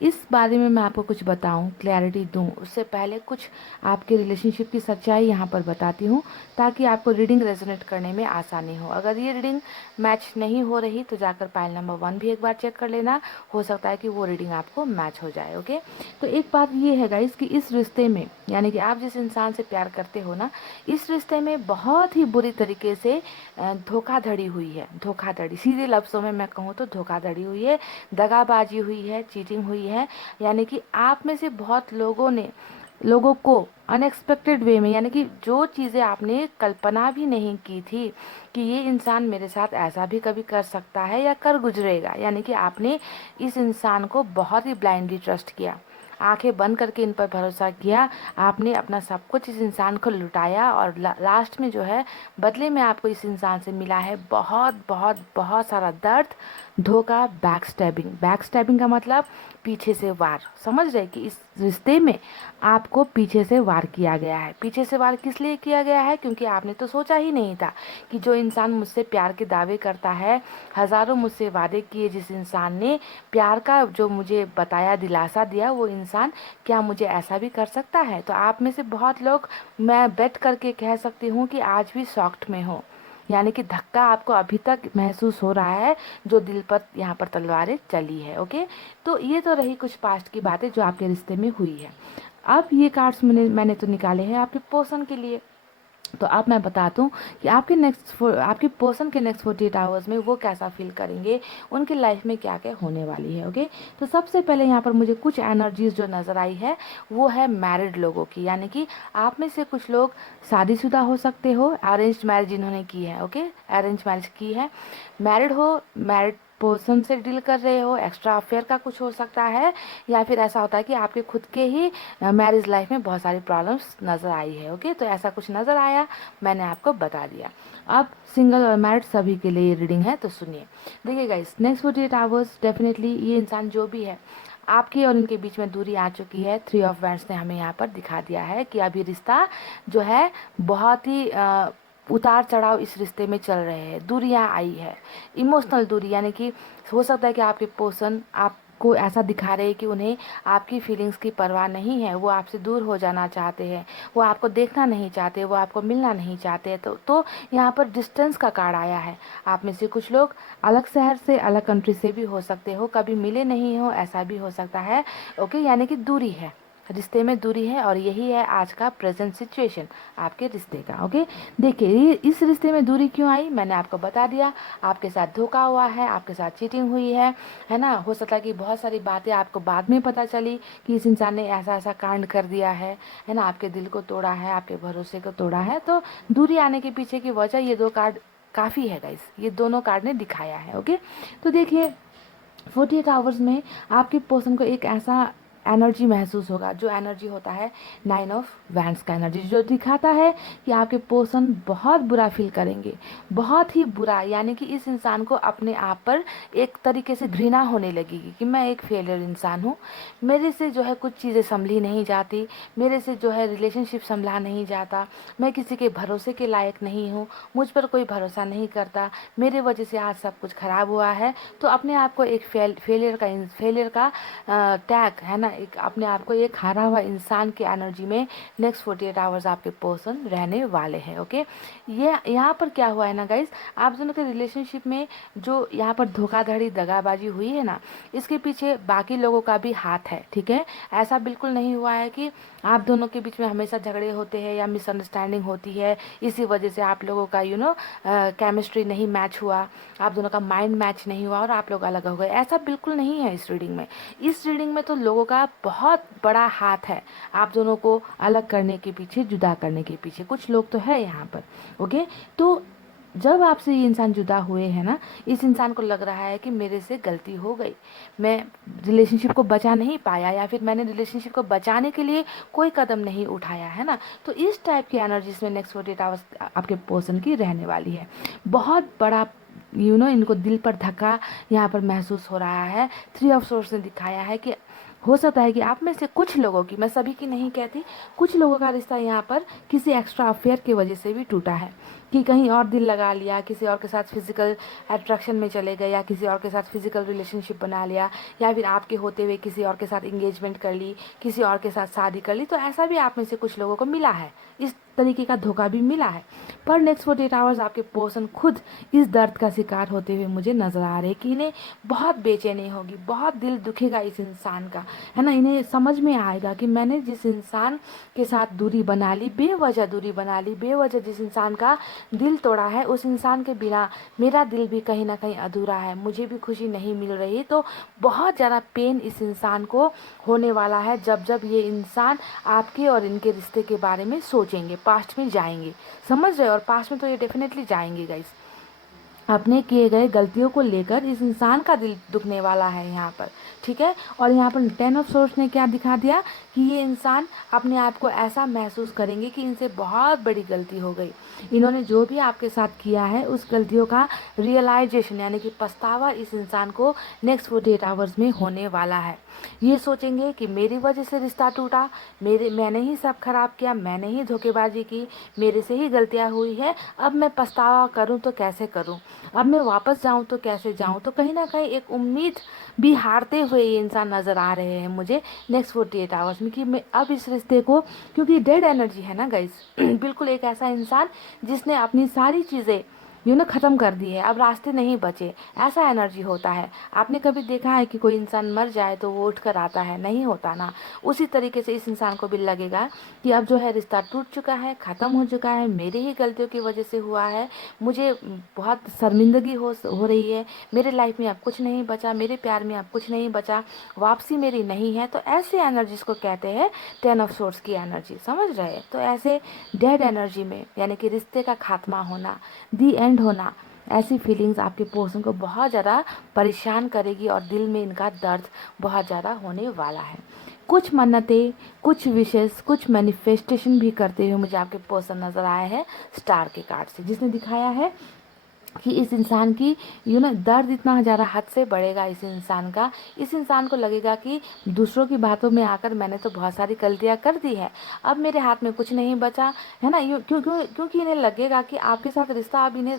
इस बारे में मैं आपको कुछ बताऊं, क्लैरिटी दूं, उससे पहले कुछ आपके रिलेशनशिप की सच्चाई यहाँ पर बताती हूँ, ताकि आपको रीडिंग रेजोनेट करने में आसानी हो। अगर ये रीडिंग मैच नहीं हो रही तो जाकर पाइल नंबर 1 भी एक बार चेक कर लेना, हो सकता है कि वो रीडिंग आपको मैच हो जाए। ओके, तो एक बात ये है गाइस कि इस रिश्ते में, यानी कि आप जिस इंसान से प्यार करते हो ना, इस रिश्ते में बहुत ही बुरी तरीके से धोखाधड़ी हुई है। धोखाधड़ी, सीधे लफ्ज़ों में मैं कहूँ तो धोखाधड़ी हुई है, दगाबाजी हुई है, चीटिंग हुई है। यानी कि आप में से बहुत लोगों को अनएक्सपेक्टेड वे में, यानी कि जो चीज़ें आपने कल्पना भी नहीं की थी कि ये इंसान मेरे साथ ऐसा भी कभी कर सकता है या कर गुजरेगा, यानी कि आपने इस इंसान को बहुत ही ब्लाइंडली ट्रस्ट किया, आंखें बंद करके इन पर भरोसा किया, आपने अपना सब कुछ इस इंसान को लुटाया, और लास्ट में जो है बदले में आपको इस इंसान से मिला है बहुत बहुत बहुत सारा दर्द, धोखा, बैक स्टैबिंग का मतलब पीछे से वार। समझ रहे कि इस रिश्ते में आपको पीछे से वार किया गया है। पीछे से वार किस लिए किया गया है? क्योंकि आपने तो सोचा ही नहीं था कि जो इंसान मुझसे प्यार के दावे करता है, हज़ारों मुझसे वादे किए, जिस इंसान ने प्यार का जो मुझे बताया, दिलासा दिया, वो इंसान क्या मुझे ऐसा भी कर सकता है? तो आप में से बहुत लोग, मैं बेट करके कह सकती हूँ कि आज भी शॉक्ड में हो, यानी कि धक्का आपको अभी तक महसूस हो रहा है, जो दिल पर यहाँ पर तलवारें चली है। ओके, तो ये तो रही कुछ पास्ट की बातें जो आपके रिश्ते में हुई है। अब ये कार्ड्स मैंने तो निकाले हैं आपके पर्सन के लिए। तो अब मैं बता दूं कि आपके पर्सन के नेक्स्ट 48 आवर्स में वो कैसा फील करेंगे, उनकी लाइफ में क्या क्या होने वाली है। ओके, तो सबसे पहले यहाँ पर मुझे कुछ एनर्जीज जो नज़र आई है वो है मैरिड लोगों की, यानी कि आप में से कुछ लोग शादीशुदा हो सकते हो, अरेंज्ड मैरिज इन्होंने की है। ओके, अरेंज मैरिज की है, मैरिड पर्सन से डील कर रहे हो, एक्स्ट्रा अफेयर का कुछ हो सकता है, या फिर ऐसा होता है कि आपके खुद के ही मैरिज लाइफ में बहुत सारी प्रॉब्लम्स नज़र आई है। ओके, तो ऐसा कुछ नज़र आया, मैंने आपको बता दिया। अब सिंगल और मैरिड सभी के लिए ये रीडिंग है, तो सुनिए। देखिए गाइस, नेक्स्ट 48 आवर्स डेफिनेटली ये इंसान जो भी है, आपके और इनके बीच में दूरी आ चुकी है। 3 ऑफ वैंड्स ने हमें यहाँ पर दिखा दिया है कि अभी रिश्ता जो है बहुत ही उतार चढ़ाव इस रिश्ते में चल रहे हैं, दूरियां आई है, इमोशनल दूरी, यानी कि हो सकता है कि आपके पर्सन आपको ऐसा दिखा रहे हैं कि उन्हें आपकी फीलिंग्स की परवाह नहीं है, वो आपसे दूर हो जाना चाहते हैं, वो आपको देखना नहीं चाहते, वो आपको मिलना नहीं चाहते। तो यहाँ पर डिस्टेंस का कार्ड आया है। आप में से कुछ लोग अलग शहर से, अलग कंट्री से भी हो सकते हो, कभी मिले नहीं हो, ऐसा भी हो सकता है। ओके, यानी कि दूरी है, रिश्ते में दूरी है, और यही है आज का प्रेजेंट सिचुएशन आपके रिश्ते का। ओके, देखिए इस रिश्ते में दूरी क्यों आई, मैंने आपको बता दिया। आपके साथ धोखा हुआ है, आपके साथ चीटिंग हुई है ना। हो सकता है कि बहुत सारी बातें आपको बाद में पता चली कि इस इंसान ने ऐसा ऐसा कांड कर दिया है ना, आपके दिल को तोड़ा है, आपके भरोसे को तोड़ा है। तो दूरी आने के पीछे की वजह ये 2 कार्ड काफ़ी है गाइस, ये दोनों कार्ड ने दिखाया है। ओके, तो देखिए 48 आवर्स में आपके पर्सन को एक ऐसा एनर्जी महसूस होगा, जो एनर्जी होता है 9 ऑफ वैंड्स का एनर्जी, जो दिखाता है कि आपके पर्सन बहुत बुरा फील करेंगे, बहुत ही बुरा, यानी कि इस इंसान को अपने आप पर एक तरीके से घृणा होने लगेगी कि मैं एक फेलियर इंसान हूँ, मेरे से जो है कुछ चीज़ें संभली नहीं जाती, मेरे से जो है रिलेशनशिप संभला नहीं जाता, मैं किसी के भरोसे के लायक नहीं हूँ, मुझ पर कोई भरोसा नहीं करता, मेरे वजह से आज सब कुछ खराब हुआ है। तो अपने आप को एक फेलियर का टैग है ना, एक अपने आप को एक हारा हुआ इंसान की एनर्जी में नेक्स्ट 48 आवर्स आपके पर्सन रहने वाले हैं। ओके, ये यहाँ पर क्या हुआ है ना गाइस, आप दोनों के रिलेशनशिप में जो यहाँ पर धोखाधड़ी, दगाबाजी हुई है ना, इसके पीछे बाकी लोगों का भी हाथ है। ठीक है, ऐसा बिल्कुल नहीं हुआ है कि आप दोनों के बीच में हमेशा झगड़े होते हैं या मिसअंडरस्टैंडिंग होती है, इसी वजह से आप लोगों का केमिस्ट्री नहीं मैच हुआ, आप दोनों का माइंड मैच नहीं हुआ और आप लोग अलग हो गए। ऐसा बिल्कुल नहीं है इस रीडिंग में। इस रीडिंग में तो लोगों का बहुत बड़ा हाथ है आप दोनों को अलग करने के पीछे, जुदा करने के पीछे कुछ लोग तो है यहाँ पर। ओके, तो जब आपसे ये इंसान जुदा हुए हैं ना, इस इंसान को लग रहा है कि मेरे से गलती हो गई, मैं रिलेशनशिप को बचा नहीं पाया, या फिर मैंने रिलेशनशिप को बचाने के लिए कोई कदम नहीं उठाया है ना। तो इस टाइप की एनर्जीज में नेक्स्ट 48 आवर्स आपके पर्सन की रहने वाली है। बहुत बड़ा इनको दिल पर धक्का यहाँ पर महसूस हो रहा है। 3 ऑफ सोर्स ने दिखाया है कि हो सकता है कि आप में से कुछ लोगों की, मैं सभी की नहीं कहती, कुछ लोगों का रिश्ता यहाँ पर किसी एक्स्ट्रा अफेयर की वजह से भी टूटा है, कि कहीं और दिल लगा लिया, किसी और के साथ फिजिकल अट्रैक्शन में चले गए, या किसी और के साथ फिजिकल रिलेशनशिप बना लिया, या फिर आपके होते हुए किसी और के साथ इंगेजमेंट कर ली, किसी और के साथ शादी कर ली। तो ऐसा भी आप में से कुछ लोगों को मिला है, इस तरीके का धोखा भी मिला है। पर नेक्स्ट 48 आवर्स आपके पर्सन खुद इस दर्द का शिकार होते हुए मुझे नज़र आ रहे हैं कि इन्हें बहुत बेचैनी होगी, बहुत दिल दुखेगा इस इंसान का, है ना। इन्हें समझ में आएगा कि मैंने जिस इंसान के साथ दूरी बना ली, बेवजह दूरी बना ली, बेवजह जिस इंसान का दिल तोड़ा है, उस इंसान के बिना मेरा दिल भी कहीं ना कहीं अधूरा है, मुझे भी खुशी नहीं मिल रही। तो बहुत ज़्यादा पेन इस इंसान को होने वाला है जब जब ये इंसान आपके और इनके रिश्ते के बारे में सोचेंगे, पास्ट में जाएंगे, समझ रहे हो। और पास्ट में तो ये डेफिनेटली जाएंगे गाइस। अपने किए गए गलतियों को लेकर इस इंसान का दिल दुखने वाला है यहाँ पर, ठीक है। और यहाँ पर 10 ऑफ सोर्स ने क्या दिखा दिया कि ये इंसान अपने आप को ऐसा महसूस करेंगे कि इनसे बहुत बड़ी गलती हो गई। इन्होंने जो भी आपके साथ किया है उस गलतियों का रियलाइजेशन यानी कि पछतावा इस इंसान को नेक्स्ट 48 आवर्स में होने वाला है। ये सोचेंगे कि मेरी वजह से रिश्ता टूटा, मैंने ही सब खराब किया, मैंने ही धोखेबाजी की, मेरे से ही गलतियाँ हुई है, अब मैं पछतावा करूँ तो कैसे करूँ, अब मैं वापस जाऊँ तो कैसे जाऊँ। तो कहीं ना कहीं एक उम्मीद भी हारते हुए ये इंसान नज़र आ रहे हैं मुझे नेक्स्ट 48 आवर्स में, कि मैं अब इस रिश्ते को, क्योंकि डेड एनर्जी है ना गाइस बिल्कुल एक ऐसा इंसान जिसने अपनी सारी चीज़ें ख़त्म कर दी है, अब रास्ते नहीं बचे, ऐसा एनर्जी होता है। आपने कभी देखा है कि कोई इंसान मर जाए तो वो उठ कर आता है? नहीं होता ना। उसी तरीके से इस इंसान को भी लगेगा कि अब जो है रिश्ता टूट चुका है, ख़त्म हो चुका है, मेरी ही गलतियों की वजह से हुआ है, मुझे बहुत शर्मिंदगी हो रही है, मेरे लाइफ में अब कुछ नहीं बचा, मेरे प्यार में अब कुछ नहीं बचा, वापसी मेरी नहीं है। तो ऐसे एनर्जीज को कहते हैं 10 ऑफ सोर्स की एनर्जी, समझ रहे। तो ऐसे डेड एनर्जी में यानी कि रिश्ते का खात्मा होना, दी एंड होना, ऐसी फीलिंग्स आपके पर्सन को बहुत ज़्यादा परेशान करेगी और दिल में इनका दर्द बहुत ज़्यादा होने वाला है। कुछ मन्नतें, कुछ विशेष, कुछ मैनिफेस्टेशन भी करते हुए मुझे आपके पर्सन नज़र आए हैं स्टार के कार्ड से, जिसने दिखाया है कि इस इंसान की दर्द इतना ज़्यादा हद से बढ़ेगा इस इंसान का। इस इंसान को लगेगा कि दूसरों की बातों में आकर मैंने तो बहुत सारी गलतियाँ कर दी है, अब मेरे हाथ में कुछ नहीं बचा, है ना। क्योंकि इन्हें लगेगा कि आपके साथ रिश्ता अब इन्हें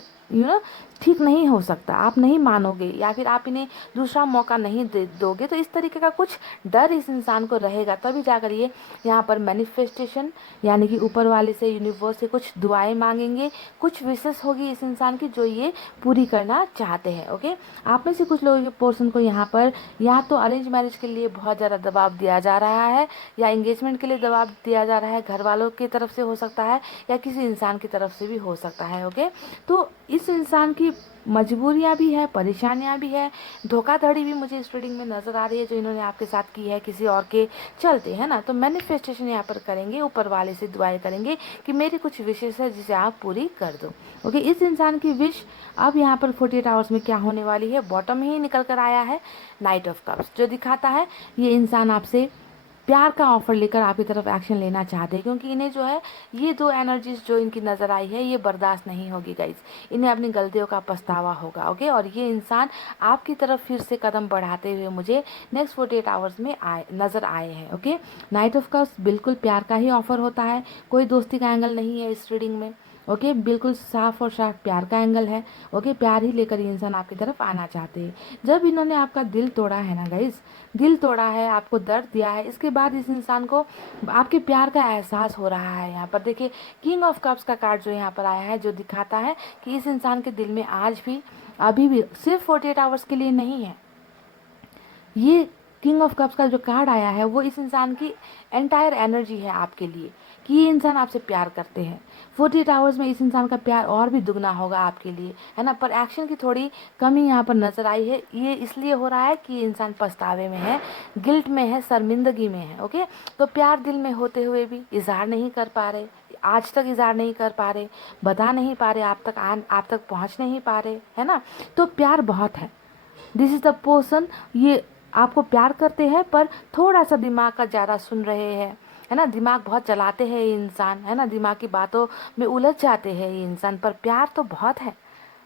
ठीक नहीं हो सकता, आप नहीं मानोगे या फिर आप इन्हें दूसरा मौका नहीं दोगे। तो इस तरीके का कुछ डर इस इंसान को रहेगा, तभी जाकर ये यहाँ पर मैनिफेस्टेशन यानी कि ऊपर वाले से, यूनिवर्स से कुछ दुआएं मांगेंगे, कुछ विशेष होगी इस इंसान की जो ये पूरी करना चाहते हैं। ओके, आप में से कुछ लोगों के पर्सन को यहाँ पर या तो अरेंज मैरिज के लिए बहुत ज़्यादा दबाव दिया जा रहा है, या इंगेजमेंट के लिए दबाव दिया जा रहा है, घर वालों की तरफ से हो सकता है या किसी इंसान की तरफ से भी हो सकता है। ओके, तो इस इंसान की मजबूरियाँ भी है, परेशानियाँ भी है, धोखाधड़ी भी मुझे इस रीडिंग में नज़र आ रही है जो इन्होंने आपके साथ की है किसी और के चलते, है ना। तो मैनिफेस्टेशन यहाँ पर करेंगे, ऊपर वाले से दुआएं करेंगे कि मेरी कुछ विशेष है जिसे आप पूरी कर दो। ओके, इस इंसान की विश अब यहाँ पर 48 आवर्स में क्या होने वाली है, बॉटम ही निकल कर आया है, नाइट ऑफ कप्स, जो दिखाता है ये इंसान आपसे प्यार का ऑफर लेकर आपकी तरफ एक्शन लेना चाहते हैं, क्योंकि इन्हें जो है ये दो एनर्जीज जो इनकी नज़र आई है ये बर्दाश्त नहीं होगी गाइस, इन्हें अपनी गलतियों का पछतावा होगा। ओके, और ये इंसान आपकी तरफ फिर से कदम बढ़ाते हुए मुझे नेक्स्ट 48 आवर्स में नज़र आए हैं। ओके, नाइट ऑफ कप्स बिल्कुल प्यार का ही ऑफर होता है, कोई दोस्ती का एंगल नहीं है इस रीडिंग में। ओके, बिल्कुल साफ और साफ प्यार का एंगल है। ओके, प्यार ही लेकर ये इंसान आपकी तरफ आना चाहते हैं। जब इन्होंने आपका दिल तोड़ा है ना गाइस, दिल तोड़ा है, आपको दर्द दिया है, इसके बाद इस इंसान को आपके प्यार का एहसास हो रहा है। यहाँ पर देखिए किंग ऑफ कप्स का कार्ड जो यहाँ पर आया है, जो दिखाता है कि इस इंसान के दिल में आज भी, अभी भी, सिर्फ 48 आवर्स के लिए नहीं है, ये किंग ऑफ कप्स का जो कार्ड आया है वो इस इंसान की एंटायर एनर्जी है आपके लिए, कि ये इंसान आपसे प्यार करते हैं। 48 आवर्स में इस इंसान का प्यार और भी दुगना होगा आपके लिए, है ना। पर एक्शन की थोड़ी कमी यहाँ पर नज़र आई है, ये इसलिए हो रहा है कि ये इंसान पछतावे में है, गिल्ट में है, शर्मिंदगी में है। ओके, तो प्यार दिल में होते हुए भी इजहार नहीं कर पा रहे, आज तक इजहार नहीं कर पा रहे, बता नहीं पा रहे, आप तक पहुँच नहीं पा रहे, है ना। तो प्यार बहुत है, दिस इज़ द पर्सन, ये आपको प्यार करते हैं पर थोड़ा सा दिमाग का ज़्यादा सुन रहे हैं, है ना। दिमाग बहुत चलाते हैं ये इंसान, है ना, दिमाग की बातों में उलझ जाते हैं ये इंसान, पर प्यार तो बहुत है,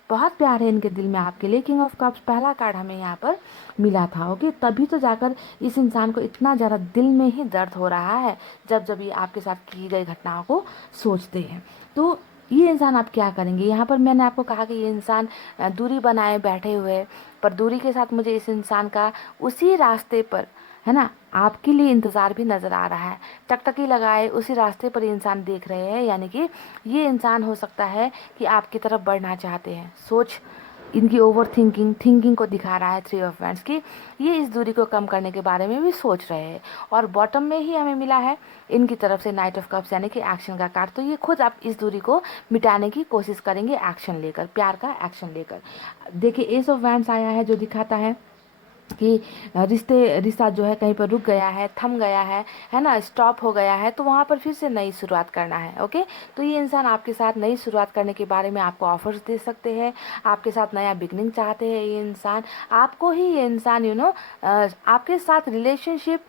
बहुत प्यार है इनके दिल में आपके लिए। किंग ऑफ कप्स पहला कार्ड हमें यहाँ पर मिला था। ओके, तभी तो जाकर इस इंसान को इतना ज़्यादा दिल में ही दर्द हो रहा है जब जब ये आपके साथ की गई घटनाओं को सोचते हैं। तो ये इंसान आप क्या करेंगे? यहाँ पर मैंने आपको कहा कि ये इंसान दूरी बनाए बैठे हुए है, पर दूरी के साथ मुझे इस इंसान का उसी रास्ते पर, है ना, आपके लिए इंतज़ार भी नज़र आ रहा है। टकटकी लगाए उसी रास्ते पर इंसान देख रहे हैं, यानी कि ये इंसान हो सकता है कि आपकी तरफ बढ़ना चाहते हैं। सोच इनकी ओवर थिंकिंग को दिखा रहा है थ्री ऑफ वैंड्स की। ये इस दूरी को कम करने के बारे में भी सोच रहे हैं। और बॉटम में ही हमें मिला है इनकी तरफ से नाइट ऑफ कप्स, यानी कि एक्शन का कार्ड। तो ये खुद आप इस दूरी को मिटाने की कोशिश करेंगे एक्शन लेकर, प्यार का एक्शन लेकर। देखिए एस ऑफ वैंड्स आया है जो दिखाता है कि रिश्ता जो है कहीं पर रुक गया है, थम गया है ना, स्टॉप हो गया है, तो वहाँ पर फिर से नई शुरुआत करना है। ओके, तो ये इंसान आपके साथ नई शुरुआत करने के बारे में आपको ऑफर्स दे सकते हैं, आपके साथ नया बिगनिंग चाहते हैं ये इंसान। आपको ही ये इंसान आपके साथ रिलेशनशिप,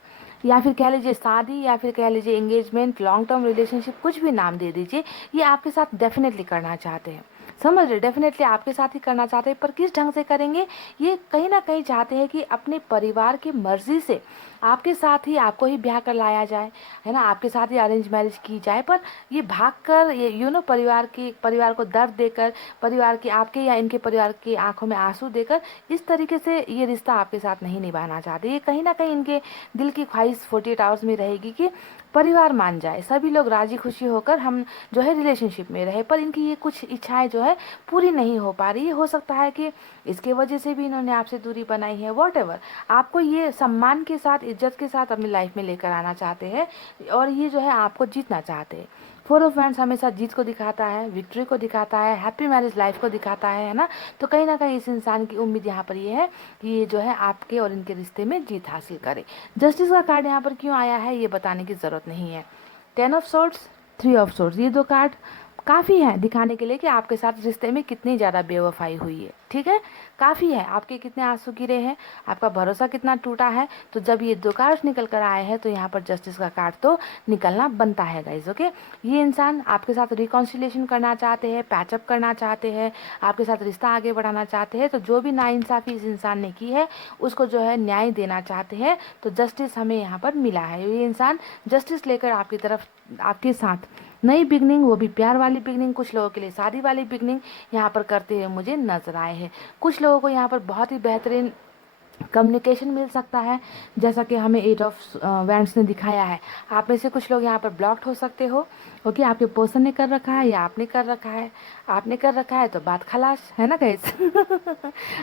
या फिर कह लीजिए शादी, या फिर कह लीजिए एंगेजमेंट, लॉन्ग टर्म रिलेशनशिप, कुछ भी नाम दे दीजिए, ये आपके साथ डेफिनेटली करना चाहते हैं। समझ रहे, डेफिनेटली आपके साथ ही करना चाहते हैं, पर किस ढंग से करेंगे? ये कहीं ना कहीं चाहते हैं कि अपने परिवार की मर्जी से आपके साथ ही, आपको ही ब्याह कर लाया जाए, है ना, आपके साथ ही अरेंज मैरिज की जाए। पर ये भागकर ये परिवार को दर्द देकर, परिवार की, आपके या इनके परिवार की आंखों में आंसू देकर, इस तरीके से ये रिश्ता आपके साथ नहीं निभाना चाहते। ये कहीं ना कहीं इनके दिल की ख्वाहिश 48 आवर्स में रहेगी कि परिवार मान जाए, सभी लोग राजी खुशी होकर हम जो है रिलेशनशिप में रहे। पर इनकी ये कुछ इच्छाएं जो है पूरी नहीं हो पा रही। हो सकता है कि इसके वजह से भी इन्होंने आपसे दूरी बनाई है। वॉटएवर, आपको ये सम्मान के साथ, इज्जत के साथ अपनी लाइफ में लेकर आना चाहते हैं, और ये जो है आपको जीतना चाहते हैं। फोर ऑफ वैंड्स हमेशा जीत को दिखाता है, विक्ट्री को दिखाता है, हैप्पी मैरिज लाइफ को दिखाता है ना। तो कहीं ना कहीं इस इंसान की उम्मीद यहाँ पर ये है कि ये जो है आपके और इनके रिश्ते में जीत हासिल करे। जस्टिस का कार्ड यहाँ पर क्यों आया है ये बताने की ज़रूरत नहीं है। 10 ऑफ सोर्ड्स, 3 ऑफ सोर्ड्स, ये दो कार्ड काफ़ी है दिखाने के लिए कि आपके साथ रिश्ते में कितनी ज़्यादा बेवफाई हुई है। ठीक है, काफ़ी है, आपके कितने आंसू गिरे हैं, आपका भरोसा कितना टूटा है। तो जब ये दो कार्ड निकल कर आए हैं तो यहाँ पर जस्टिस का कार्ड तो निकलना बनता है गाइज। ओके, ये इंसान आपके साथ रिकॉन्सिलेशन करना चाहते हैं, पैचअप करना चाहते हैं, आपके साथ रिश्ता आगे बढ़ाना चाहते हैं। तो जो भी नाइंसाफ़ी इस इंसान ने की है उसको जो है न्याय देना चाहते हैं। तो जस्टिस हमें यहाँ पर मिला है। ये इंसान जस्टिस लेकर आपकी तरफ, आपके साथ नई बिगनिंग, वो भी प्यार वाली बिगनिंग, कुछ लोगों के लिए शादी वाली बिगनिंग यहाँ पर करते हुए मुझे नजर आए हैं। कुछ लोगों को यहाँ पर बहुत ही बेहतरीन कम्युनिकेशन मिल सकता है, जैसा कि हमें 8 ऑफ वैंड्स ने दिखाया है। आप में से कुछ लोग यहाँ पर ब्लॉक्ड हो सकते हो। ओके, आपके पर्सन ने कर रखा है या आपने कर रखा है। आपने कर रखा है तो बात खलास है ना गाइस।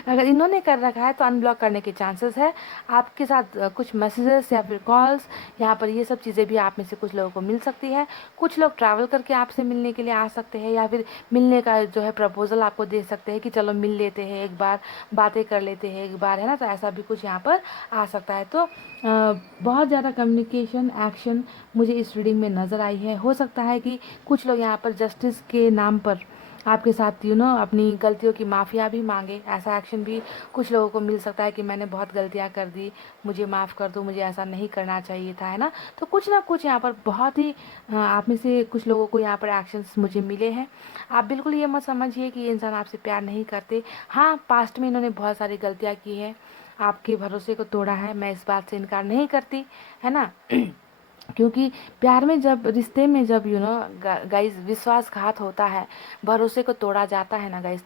अगर इन्होंने कर रखा है तो अनब्लॉक करने के चांसेस है। आपके साथ कुछ मैसेजेस या फिर कॉल्स, यहाँ पर ये सब चीज़ें भी आप में से कुछ लोगों को मिल सकती है। कुछ लोग ट्रैवल करके आपसे मिलने के लिए आ सकते हैं, या फिर मिलने का जो है प्रपोजल आपको दे सकते हैं कि चलो मिल लेते हैं एक बार, बातें कर लेते हैं एक बार, है ना। तो ऐसा भी कुछ यहाँ पर आ सकता है। तो बहुत ज़्यादा कम्युनिकेशन एक्शन मुझे इस रीडिंग में नज़र आई है। हो सकता है कि कुछ लोग यहाँ पर जस्टिस के नाम पर आपके साथ अपनी गलतियों की माफ़िया भी मांगे। ऐसा एक्शन भी कुछ लोगों को मिल सकता है कि मैंने बहुत गलतियाँ कर दी, मुझे माफ़ कर दो, मुझे ऐसा नहीं करना चाहिए था, है ना। तो कुछ ना कुछ यहाँ पर बहुत ही आप में से कुछ लोगों को यहाँ पर एक्शंस मुझे मिले हैं। आप बिल्कुल ये मत समझिए कि ये इंसान आपसे प्यार नहीं करते। हाँ, पास्ट में इन्होंने बहुत सारी गलतियाँ की है, आपके भरोसे को तोड़ा है, मैं इस बात से इनकार नहीं करती, है ना। क्योंकि प्यार में जब, रिश्ते में जब गाइस विश्वासघात होता है, भरोसे को तोड़ा जाता है ना गाइस,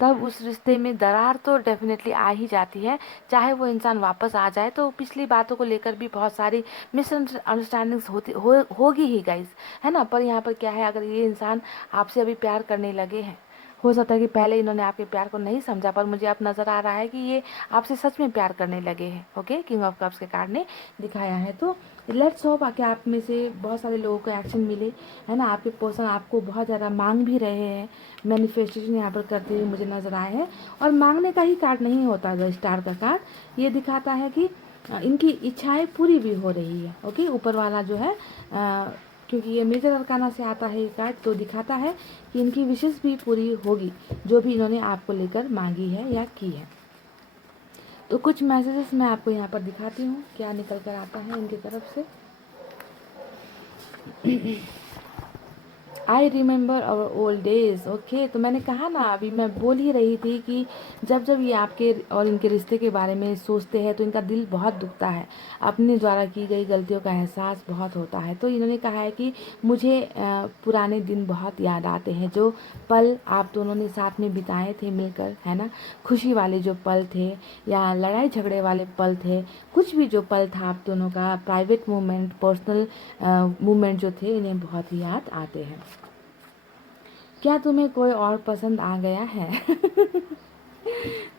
तब उस रिश्ते में दरार तो डेफिनेटली आ ही जाती है। चाहे वो इंसान वापस आ जाए तो पिछली बातों को लेकर भी बहुत सारी मिसअंडरस्टैंडिंग्स होगी ही गाइस, है ना। पर यहाँ पर क्या है, अगर ये इंसान आपसे अभी प्यार करने लगे हैं, हो सकता है कि पहले इन्होंने आपके प्यार को नहीं समझा, पर मुझे अब नज़र आ रहा है कि ये आपसे सच में प्यार करने लगे हैं। ओके, किंग ऑफ कप्स के कार्ड ने दिखाया है। तो लेट्स होप कि आप में से बहुत सारे लोगों को एक्शन मिले, है ना। आपके पर्सन आपको बहुत ज़्यादा मांग भी रहे हैं, मैनिफेस्टेशन यहाँ पर करते हुए मुझे नज़र आए हैं। और मांगने का ही कार्ड नहीं होता, अगर स्टार का कार्ड ये दिखाता है कि इनकी इच्छाएं पूरी भी हो रही है। ओके, ऊपर वाला जो है क्योंकि ये मेजर अरकाना से आता है ये कार्ड, तो दिखाता है कि इनकी विशेष भी पूरी होगी जो भी इन्होंने आपको लेकर मांगी है या की है। तो कुछ मैसेजेस मैं आपको यहाँ पर दिखाती हूँ क्या निकल कर आता है इनकी तरफ से। I remember our old days. Okay, तो मैंने कहा ना, अभी मैं बोल ही रही थी कि जब जब ये आपके और इनके रिश्ते के बारे में सोचते हैं तो इनका दिल बहुत दुखता है, अपने द्वारा की गई गलतियों का एहसास बहुत होता है। तो इन्होंने कहा है कि मुझे पुराने दिन बहुत याद आते हैं, जो पल आप दोनों ने साथ में बिताए थे मिलकर, है ना, खुशी वाले जो पल थे या लड़ाई झगड़े वाले पल थे, कुछ भी जो पल था आप दोनों का, प्राइवेट मोमेंट, पर्सनल मोमेंट जो थे, इन्हें बहुत ही याद आते हैं। क्या तुम्हें कोई और पसंद आ गया है?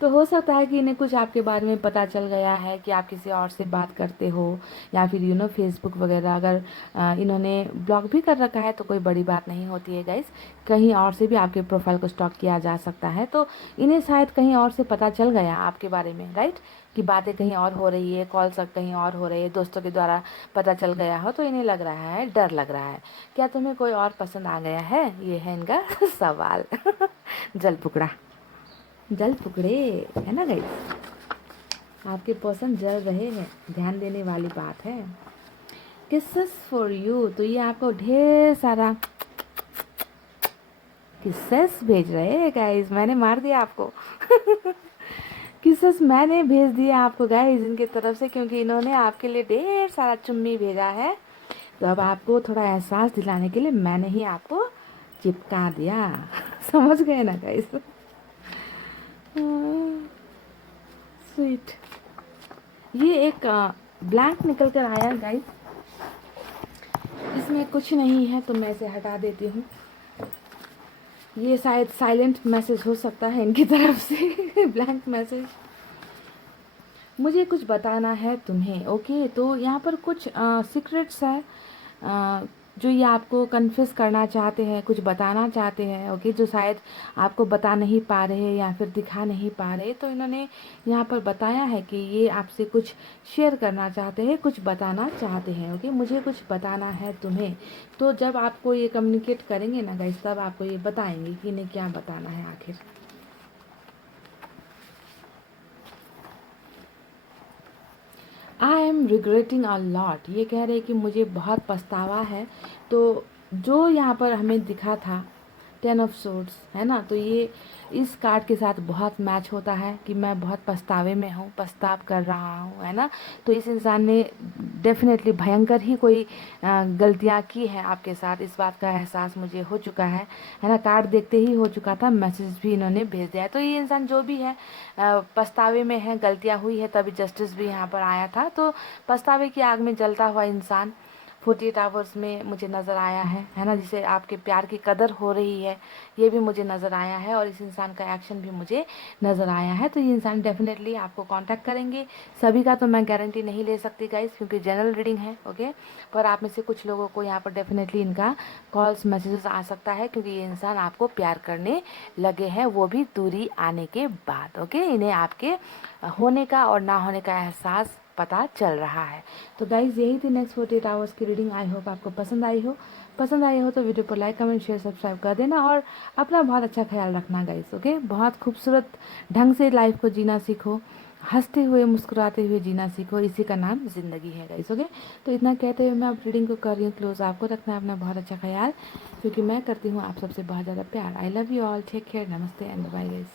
तो हो सकता है कि इन्हें कुछ आपके बारे में पता चल गया है कि आप किसी और से बात करते हो, या फिर फेसबुक वगैरह अगर इन्होंने ब्लॉक भी कर रखा है तो कोई बड़ी बात नहीं होती है गाइस। कहीं और से भी आपके प्रोफाइल को स्टॉक किया जा सकता है, तो इन्हें शायद कहीं और से पता चल गया आपके बारे में, राइट, कि बातें कहीं और हो रही है, कॉल सब कहीं और हो रही है, दोस्तों के द्वारा पता चल गया हो, तो इन्हें लग रहा है, डर लग रहा है। क्या तुम्हें कोई और पसंद आ गया है, ये है इनका सवाल। जल पुकड़ा, जल पुकड़े, है ना गाइस, आपके पर्सन जल रहे हैं, ध्यान देने वाली बात है। किसेस फॉर यू, तो ये आपको ढेर सारा किसेस भेज रहे हैं गाइस, मैंने मार दिया आपको। किसेस मैंने भेज दिया आपको गाइस इनके तरफ से, क्योंकि इन्होंने आपके लिए ढेर सारा चुम्मी भेजा है। तो अब आपको थोड़ा एहसास दिलाने के लिए मैंने ही आपको चिपका दिया। समझ गए ना गाइस? स्वीट। ये एक ब्लैंक निकल कर आया गाइस, इसमें कुछ नहीं है तो मैं इसे हटा देती हूँ। ये शायद साइलेंट मैसेज हो सकता है इनकी तरफ से। ब्लैंक मैसेज, मुझे कुछ बताना है तुम्हें। ओके, तो यहाँ पर कुछ सीक्रेट्स है जो ये आपको कन्फेस करना चाहते हैं, कुछ बताना चाहते हैं। ओके, जो शायद आपको बता नहीं पा रहे या फिर दिखा नहीं पा रहे, तो इन्होंने यहाँ पर बताया है कि ये आपसे कुछ शेयर करना चाहते हैं, कुछ बताना चाहते हैं। ओके, मुझे कुछ बताना है तुम्हें। तो जब आपको ये कम्युनिकेट करेंगे ना गाइस, तब आपको ये बताएंगे कि इन्हें क्या बताना है आखिर। I am regretting a lot, ये कह रहे हैं कि मुझे बहुत पछतावा है। तो जो यहाँ पर हमें दिखा था 10 ऑफ सोर्ड्स, है ना, तो ये इस कार्ड के साथ बहुत मैच होता है कि मैं बहुत पछतावे में हूँ, पछताव कर रहा हूँ, है ना। तो इस इंसान ने डेफिनेटली भयंकर ही कोई गलतियाँ की हैं आपके साथ, इस बात का एहसास मुझे हो चुका है ना। कार्ड देखते ही हो चुका था, मैसेज भी इन्होंने भेज दिया है। तो ये इंसान जो भी है पछतावे में है, गलतियाँ हुई है, तभी जस्टिस भी यहाँ पर आया था। तो पछतावे की आग में जलता हुआ इंसान 48 आवर्स में मुझे नज़र आया है ना, जिसे आपके प्यार की कदर हो रही है, ये भी मुझे नज़र आया है, और इस इंसान का एक्शन भी मुझे नज़र आया है। तो ये इंसान डेफिनेटली आपको कांटेक्ट करेंगे। सभी का तो मैं गारंटी नहीं ले सकती गाइस, क्योंकि जनरल रीडिंग है। ओके, पर आप में से कुछ लोगों को यहाँ पर डेफिनेटली इनका कॉल्स मैसेजेस आ सकता है, क्योंकि ये इंसान आपको प्यार करने लगे हैं, वो भी दूरी आने के बाद। ओके, इन्हें आपके होने का और ना होने का एहसास पता चल रहा है। तो गाइज यही थी नेक्स्ट 48 आवर्स की रीडिंग। आई होप आपको पसंद आई हो तो वीडियो पर लाइक, कमेंट, शेयर, सब्सक्राइब कर देना, और अपना बहुत अच्छा ख्याल रखना गाइज। ओके, बहुत खूबसूरत ढंग से लाइफ को जीना सीखो, हंसते हुए मुस्कुराते हुए जीना सीखो, इसी का नाम ज़िंदगी है गाइज। ओके, तो इतना कहते हुए मैं अब रीडिंग को कर रही हूँ क्लोज। आपको रखना है अपना बहुत अच्छा ख्याल, क्योंकि मैं करती हूँ आप सबसे बहुत ज़्यादा प्यार। I love you all, take care, नमस्ते एंड बाय गाइज।